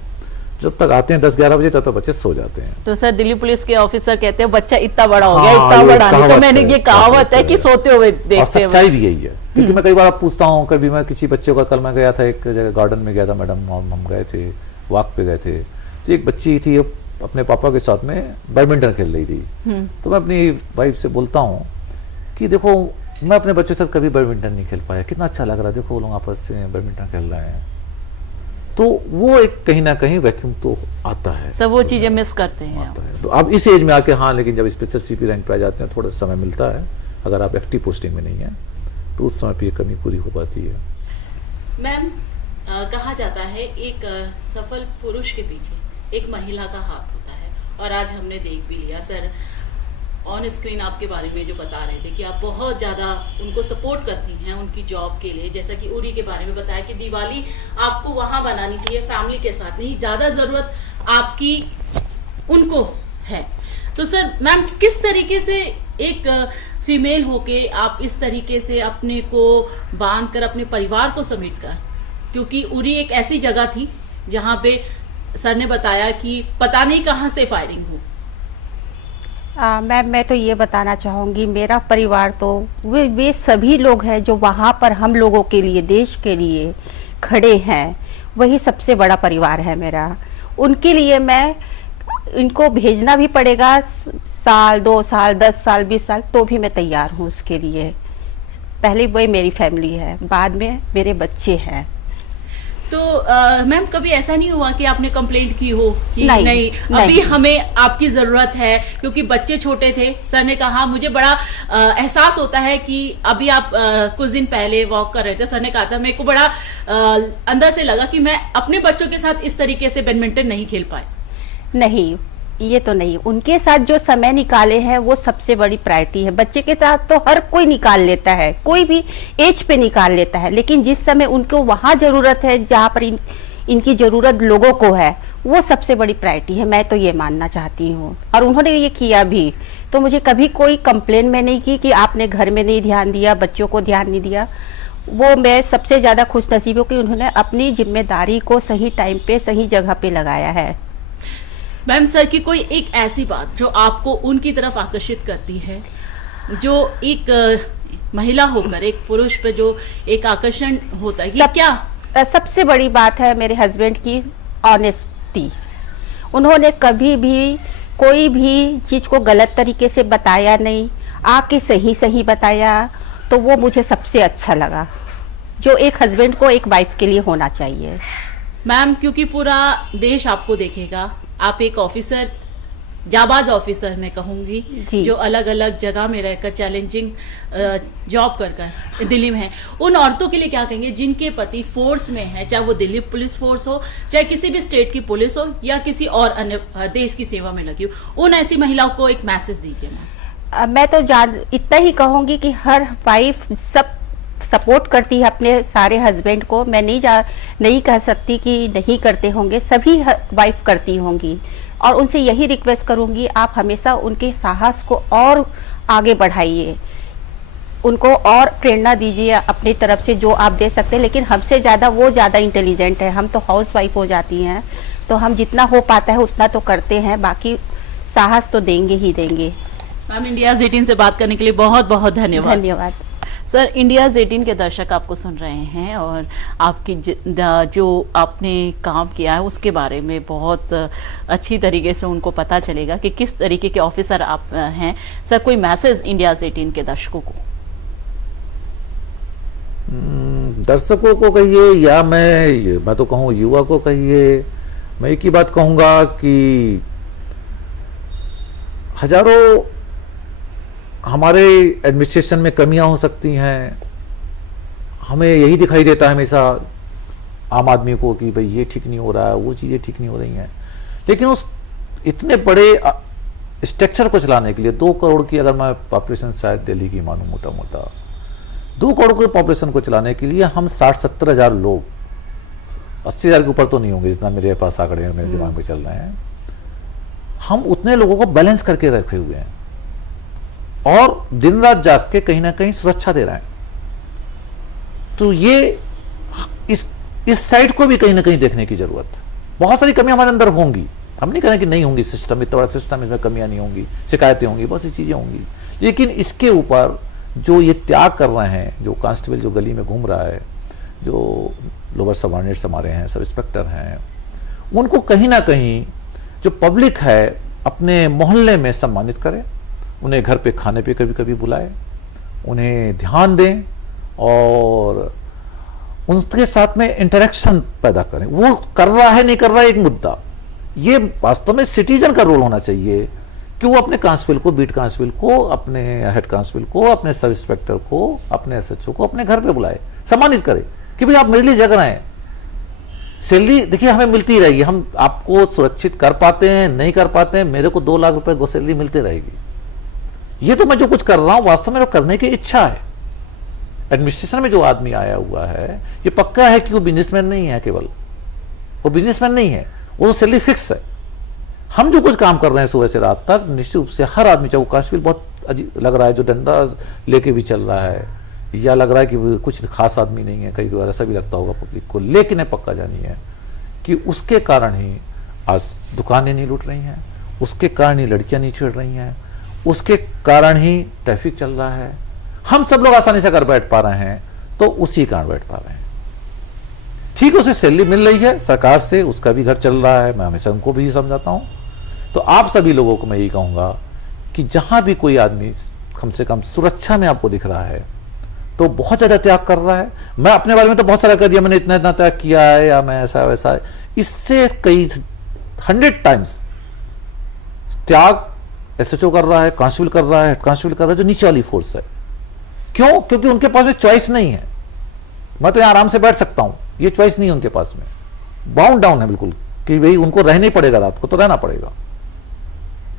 जब तक आते हैं 10-11 बजे तब तक बच्चे सो जाते हैं। तो सर दिल्ली पुलिस के ऑफिसर कहते हैं बच्चा इतना बड़ा हो गया, हाँ, इतना बड़ा नहीं, तो कहावत मैंने है, ये कहावत है कि सोते हुए और देखते सच्चाई हुए। भी यही है, क्योंकि मैं कई बार पूछता हूँ, कभी मैं किसी बच्चे का, कल मैं गया था एक जगह गार्डन में गया था मैडम, हम गए थे वॉक पे गए थे, तो एक बच्ची थी अपने पापा के साथ में बैडमिंटन खेल रही थी। तो मैं अपनी वाइफ से बोलता हूँ कि देखो मैं अपने बच्चों के साथ कभी बैडमिंटन नहीं खेल पाया, कितना अच्छा लग रहा है, देखो वो लोग आपस में बैडमिंटन खेल रहे हैं, तो वो एक कहीं ना कहीं वैक्यूम तो आता है, सब वो चीजें मिस करते हैं। आता है। तो अब इस एज में आके, हाँ, लेकिन जब स्पेशल सीपी रैंक पे आ जाते हैं, थोड़ा समय मिलता है, अगर आप एक्टिव पोस्टिंग में नहीं है तो उस समय पे ये कमी पूरी हो पाती है। मैम, कहा जाता है एक सफल पुरुष के पीछे एक महिला का हाथ होता है, और आज हमने देख भी लिया। सर ऑन स्क्रीन आपके बारे में जो बता रहे थे कि आप बहुत ज़्यादा उनको सपोर्ट करती हैं उनकी जॉब के लिए, जैसा कि उरी के बारे में बताया कि दिवाली आपको वहाँ बनानी चाहिए फैमिली के साथ, नहीं ज़्यादा ज़रूरत आपकी उनको है। तो सर मैम, किस तरीके से एक फीमेल होके आप इस तरीके से अपने को बांध कर, अपने परिवार को समेट कर, क्योंकि उरी एक ऐसी जगह थी जहाँ पे सर ने बताया कि पता नहीं कहाँ से फायरिंग हो। मैम, मैं तो ये बताना चाहूँगी, मेरा परिवार तो वे सभी लोग हैं जो वहाँ पर हम लोगों के लिए, देश के लिए खड़े हैं, वही सबसे बड़ा परिवार है मेरा। उनके लिए मैं, इनको भेजना भी पड़ेगा, साल 2 साल 10 साल 20 साल, तो भी मैं तैयार हूँ उसके लिए। पहले वही मेरी फैमिली है, बाद में मेरे बच्चे हैं। तो मैम, कभी ऐसा नहीं हुआ कि आपने कंप्लेंट की हो कि नहीं अभी नहीं। हमें आपकी ज़रूरत है, क्योंकि बच्चे छोटे थे? सर ने कहा, मुझे बड़ा एहसास होता है कि अभी आप कुछ दिन पहले वॉक कर रहे थे, सर ने कहा था मेरे को बड़ा अंदर से लगा कि मैं अपने बच्चों के साथ इस तरीके से बैडमिंटन नहीं खेल पाए। नहीं, ये तो नहीं, उनके साथ जो समय निकाले हैं वो सबसे बड़ी प्रायोरिटी है। बच्चे के साथ तो हर कोई निकाल लेता है, कोई भी एज पे निकाल लेता है, लेकिन जिस समय उनको वहाँ जरूरत है, जहाँ पर इनकी जरूरत लोगों को है, वो सबसे बड़ी प्रायोरिटी है, मैं तो ये मानना चाहती हूँ। और उन्होंने ये किया भी, तो मुझे कभी कोई कंप्लेन में नहीं की कि आपने घर में नहीं ध्यान दिया, बच्चों को ध्यान नहीं दिया। वो मैं सबसे ज़्यादा खुशनसीब हूँ कि उन्होंने अपनी जिम्मेदारी को सही टाइम पे, सही जगह पे लगाया है। मैम, सर की कोई एक ऐसी बात जो आपको उनकी तरफ आकर्षित करती है, जो एक महिला होकर एक पुरुष पे जो एक आकर्षण होता है, ये क्या? सबसे बड़ी बात है मेरे हस्बैंड की ऑनेस्टी। उन्होंने कभी भी कोई भी चीज़ को गलत तरीके से बताया नहीं, आके सही सही बताया, तो वो मुझे सबसे अच्छा लगा, जो एक हस्बैंड को एक वाइफ के लिए होना चाहिए। मैम, क्योंकि पूरा देश आपको देखेगा, आप एक ऑफिसर, जाबाज ऑफिसर मैं कहूँगी, जो अलग अलग जगह में रहकर चैलेंजिंग जॉब कर दिल्ली में है। उन औरतों के लिए क्या कहेंगे जिनके पति फोर्स में है, चाहे वो दिल्ली पुलिस फोर्स हो, चाहे किसी भी स्टेट की पुलिस हो, या किसी और अन्य देश की सेवा में लगी हो? उन ऐसी महिलाओं को एक मैसेज दीजिए मैम। मैं तो इतना ही कहूँगी कि हर वाइफ सब सपोर्ट करती है अपने सारे हस्बैंड को। मैं नहीं कह सकती कि नहीं करते होंगे, सभी वाइफ करती होंगी, और उनसे यही रिक्वेस्ट करूंगी, आप हमेशा उनके साहस को और आगे बढ़ाइए, उनको और प्रेरणा दीजिए अपनी तरफ से जो आप दे सकते हैं। लेकिन हमसे ज़्यादा वो ज़्यादा इंटेलिजेंट है, हम तो हाउस वाइफ हो जाती हैं, तो हम जितना हो पाता है उतना तो करते हैं, बाकी साहस तो देंगे ही देंगे। मैम, इंडिया 18 से बात करने के लिए बहुत बहुत धन्यवाद। धन्यवाद। सर, इंडियाज़ 18 के दर्शक आपको सुन रहे हैं और आपकी जो आपने काम किया है उसके बारे में बहुत अच्छी तरीके से उनको पता चलेगा कि किस तरीके के ऑफिसर आप हैं। सर, कोई मैसेज इंडियाज़ 18 के दर्शकों को? दर्शकों को कहिए या मैं तो कहूँ युवा को कहिए, मैं एक ही बात कहूँगा कि हजारों हमारे एडमिनिस्ट्रेशन में कमियां हो सकती हैं। हमें यही दिखाई देता है हमेशा आम आदमी को कि भाई ये ठीक नहीं हो रहा है, वो चीज़ें ठीक नहीं हो रही हैं। लेकिन उस इतने बड़े स्ट्रक्चर को चलाने के लिए 2 करोड़ की, अगर मैं पॉपुलेशन शायद दिल्ली की मानूं मोटा मोटा 2 करोड़ की पॉपुलेशन को चलाने के लिए हम 60-70 हज़ार लोग, 80 हज़ार के ऊपर तो नहीं होंगे जितना मेरे पास आंकड़े मेरे दिमाग में चल रहे हैं, हम उतने लोगों को बैलेंस करके रखे हुए हैं और दिन रात जाग के कहीं ना कहीं सुरक्षा दे रहे हैं। तो ये इस साइड को भी कहीं ना कहीं देखने की जरूरत है। बहुत सारी कमियां हमारे अंदर होंगी, हम नहीं कह रहे कि नहीं होंगी, सिस्टम इतना बड़ा सिस्टम, इसमें कमियां नहीं होंगी, शिकायतें होंगी, बहुत सी चीजें होंगी। लेकिन इसके ऊपर जो ये त्याग कर रहे हैं, जो कांस्टेबल जो गली में घूम रहा है, जो लोअर सबऑर्डिनेट्स हमारे हैं, सब इंस्पेक्टर हैं, उनको कहीं ना कहीं जो पब्लिक है अपने मोहल्ले में सम्मानित करे, उन्हें घर पे खाने पे कभी कभी बुलाए, उन्हें ध्यान दें और उनके साथ में इंटरेक्शन पैदा करें। वो कर रहा है नहीं कर रहा है एक मुद्दा, ये वास्तव में सिटीजन का रोल होना चाहिए कि वो अपने कांस्टेबल को, बीट कांस्टेबल को, अपने हेड कांस्टेबल को, अपने सब इंस्पेक्टर को, अपने एसएचओ को अपने घर पे बुलाए, सम्मानित करे कि भाई आप मेरे लिए जग रहे हैं। सैलरी देखिए हमें मिलती रहेगी, हम आपको सुरक्षित कर पाते हैं नहीं कर पाते हैं, मेरे को 2 लाख रुपए सैलरी मिलती रहेगी। ये तो मैं जो कुछ कर रहा हूं वास्तव में करने की इच्छा है। एडमिनिस्ट्रेशन में जो आदमी आया हुआ है ये पक्का है कि वो बिजनेसमैन नहीं है, केवल वो बिजनेसमैन नहीं है, वो सैलरी फिक्स है। हम जो कुछ काम कर रहे हैं सुबह से रात तक, निश्चित रूप से हर आदमी, चाहे वो कांस्टेबल बहुत अजीब लग रहा है जो डंडा लेके भी चल रहा है, या लग रहा है कि कुछ खास आदमी नहीं है, कई बार ऐसा भी लगता होगा पब्लिक को, लेकिन पक्का जानिए कि उसके कारण ही आज दुकानें नहीं लूट रही हैं, उसके कारण ही लड़कियां नहीं छेड़ रही हैं, उसके कारण ही ट्रैफिक चल रहा है, हम सब लोग आसानी से घर बैठ पा रहे हैं, तो उसी कारण बैठ पा रहे हैं। ठीक, उसे सैलरी मिल रही है सरकार से, उसका भी घर चल रहा है, मैं हमेशा उनको भी समझाता हूं। तो आप सभी लोगों को मैं यही कहूंगा कि जहां भी कोई आदमी कम से कम सुरक्षा में आपको दिख रहा है तो बहुत ज्यादा त्याग कर रहा है। मैं अपने बारे में तो बहुत सारा कर दिया, मैंने इतना इतना त्याग किया है, या मैं ऐसा वैसा, इससे कई 100 टाइम्स त्याग एसएचओ कर रहा है, कांस्टेबल कर रहा है, हेड कांस्टेबल कर रहा है, जो नीचे वाली फोर्स है। क्यों? क्योंकि उनके पास में चॉइस नहीं है। मैं तो यहां आराम से बैठ सकता हूं, ये चॉइस नहीं है उनके पास में, बाउंड डाउन है बिल्कुल कि भाई उनको रहना ही पड़ेगा, रात को तो रहना पड़ेगा।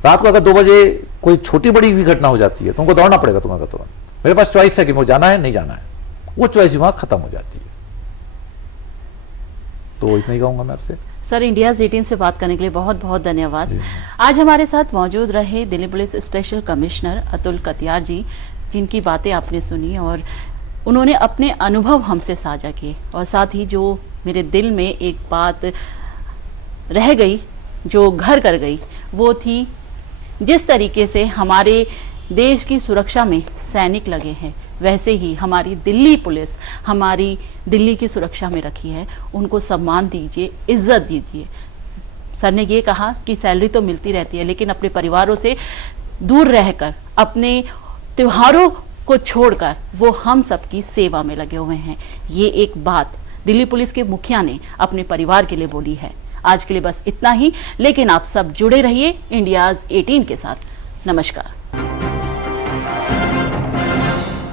रात को अगर 2 बजे कोई छोटी बड़ी भी घटना हो जाती है तो उनको दौड़ना पड़ेगा तुम्हें तुरंत। मेरे पास चॉइस है कि मुझे जाना है नहीं जाना है, वो चॉइस वहां खत्म हो जाती है। तो इतना ही कहूंगा मैं आपसे। सर, इंडियाज़ 18 से बात करने के लिए बहुत बहुत धन्यवाद। आज हमारे साथ मौजूद रहे Delhi police special commissioner Atul Katiyar ji, जिनकी बातें आपने सुनी और उन्होंने अपने अनुभव हमसे साझा किए, और साथ ही जो मेरे दिल में एक बात रह गई, जो घर कर गई, वो थी जिस तरीके से हमारे देश की सुरक्षा में सैनिक लगे हैं, वैसे ही हमारी दिल्ली पुलिस हमारी दिल्ली की सुरक्षा में रखी है। उनको सम्मान दीजिए, इज्जत दीजिए। सर ने ये कहा कि सैलरी तो मिलती रहती है, लेकिन अपने परिवारों से दूर रहकर, अपने त्योहारों को छोड़कर वो हम सबकी सेवा में लगे हुए हैं। ये एक बात दिल्ली पुलिस के मुखिया ने अपने परिवार के लिए बोली है। आज के लिए बस इतना ही, लेकिन आप सब जुड़े रहिए इंडियाज़ 18 के साथ। नमस्कार।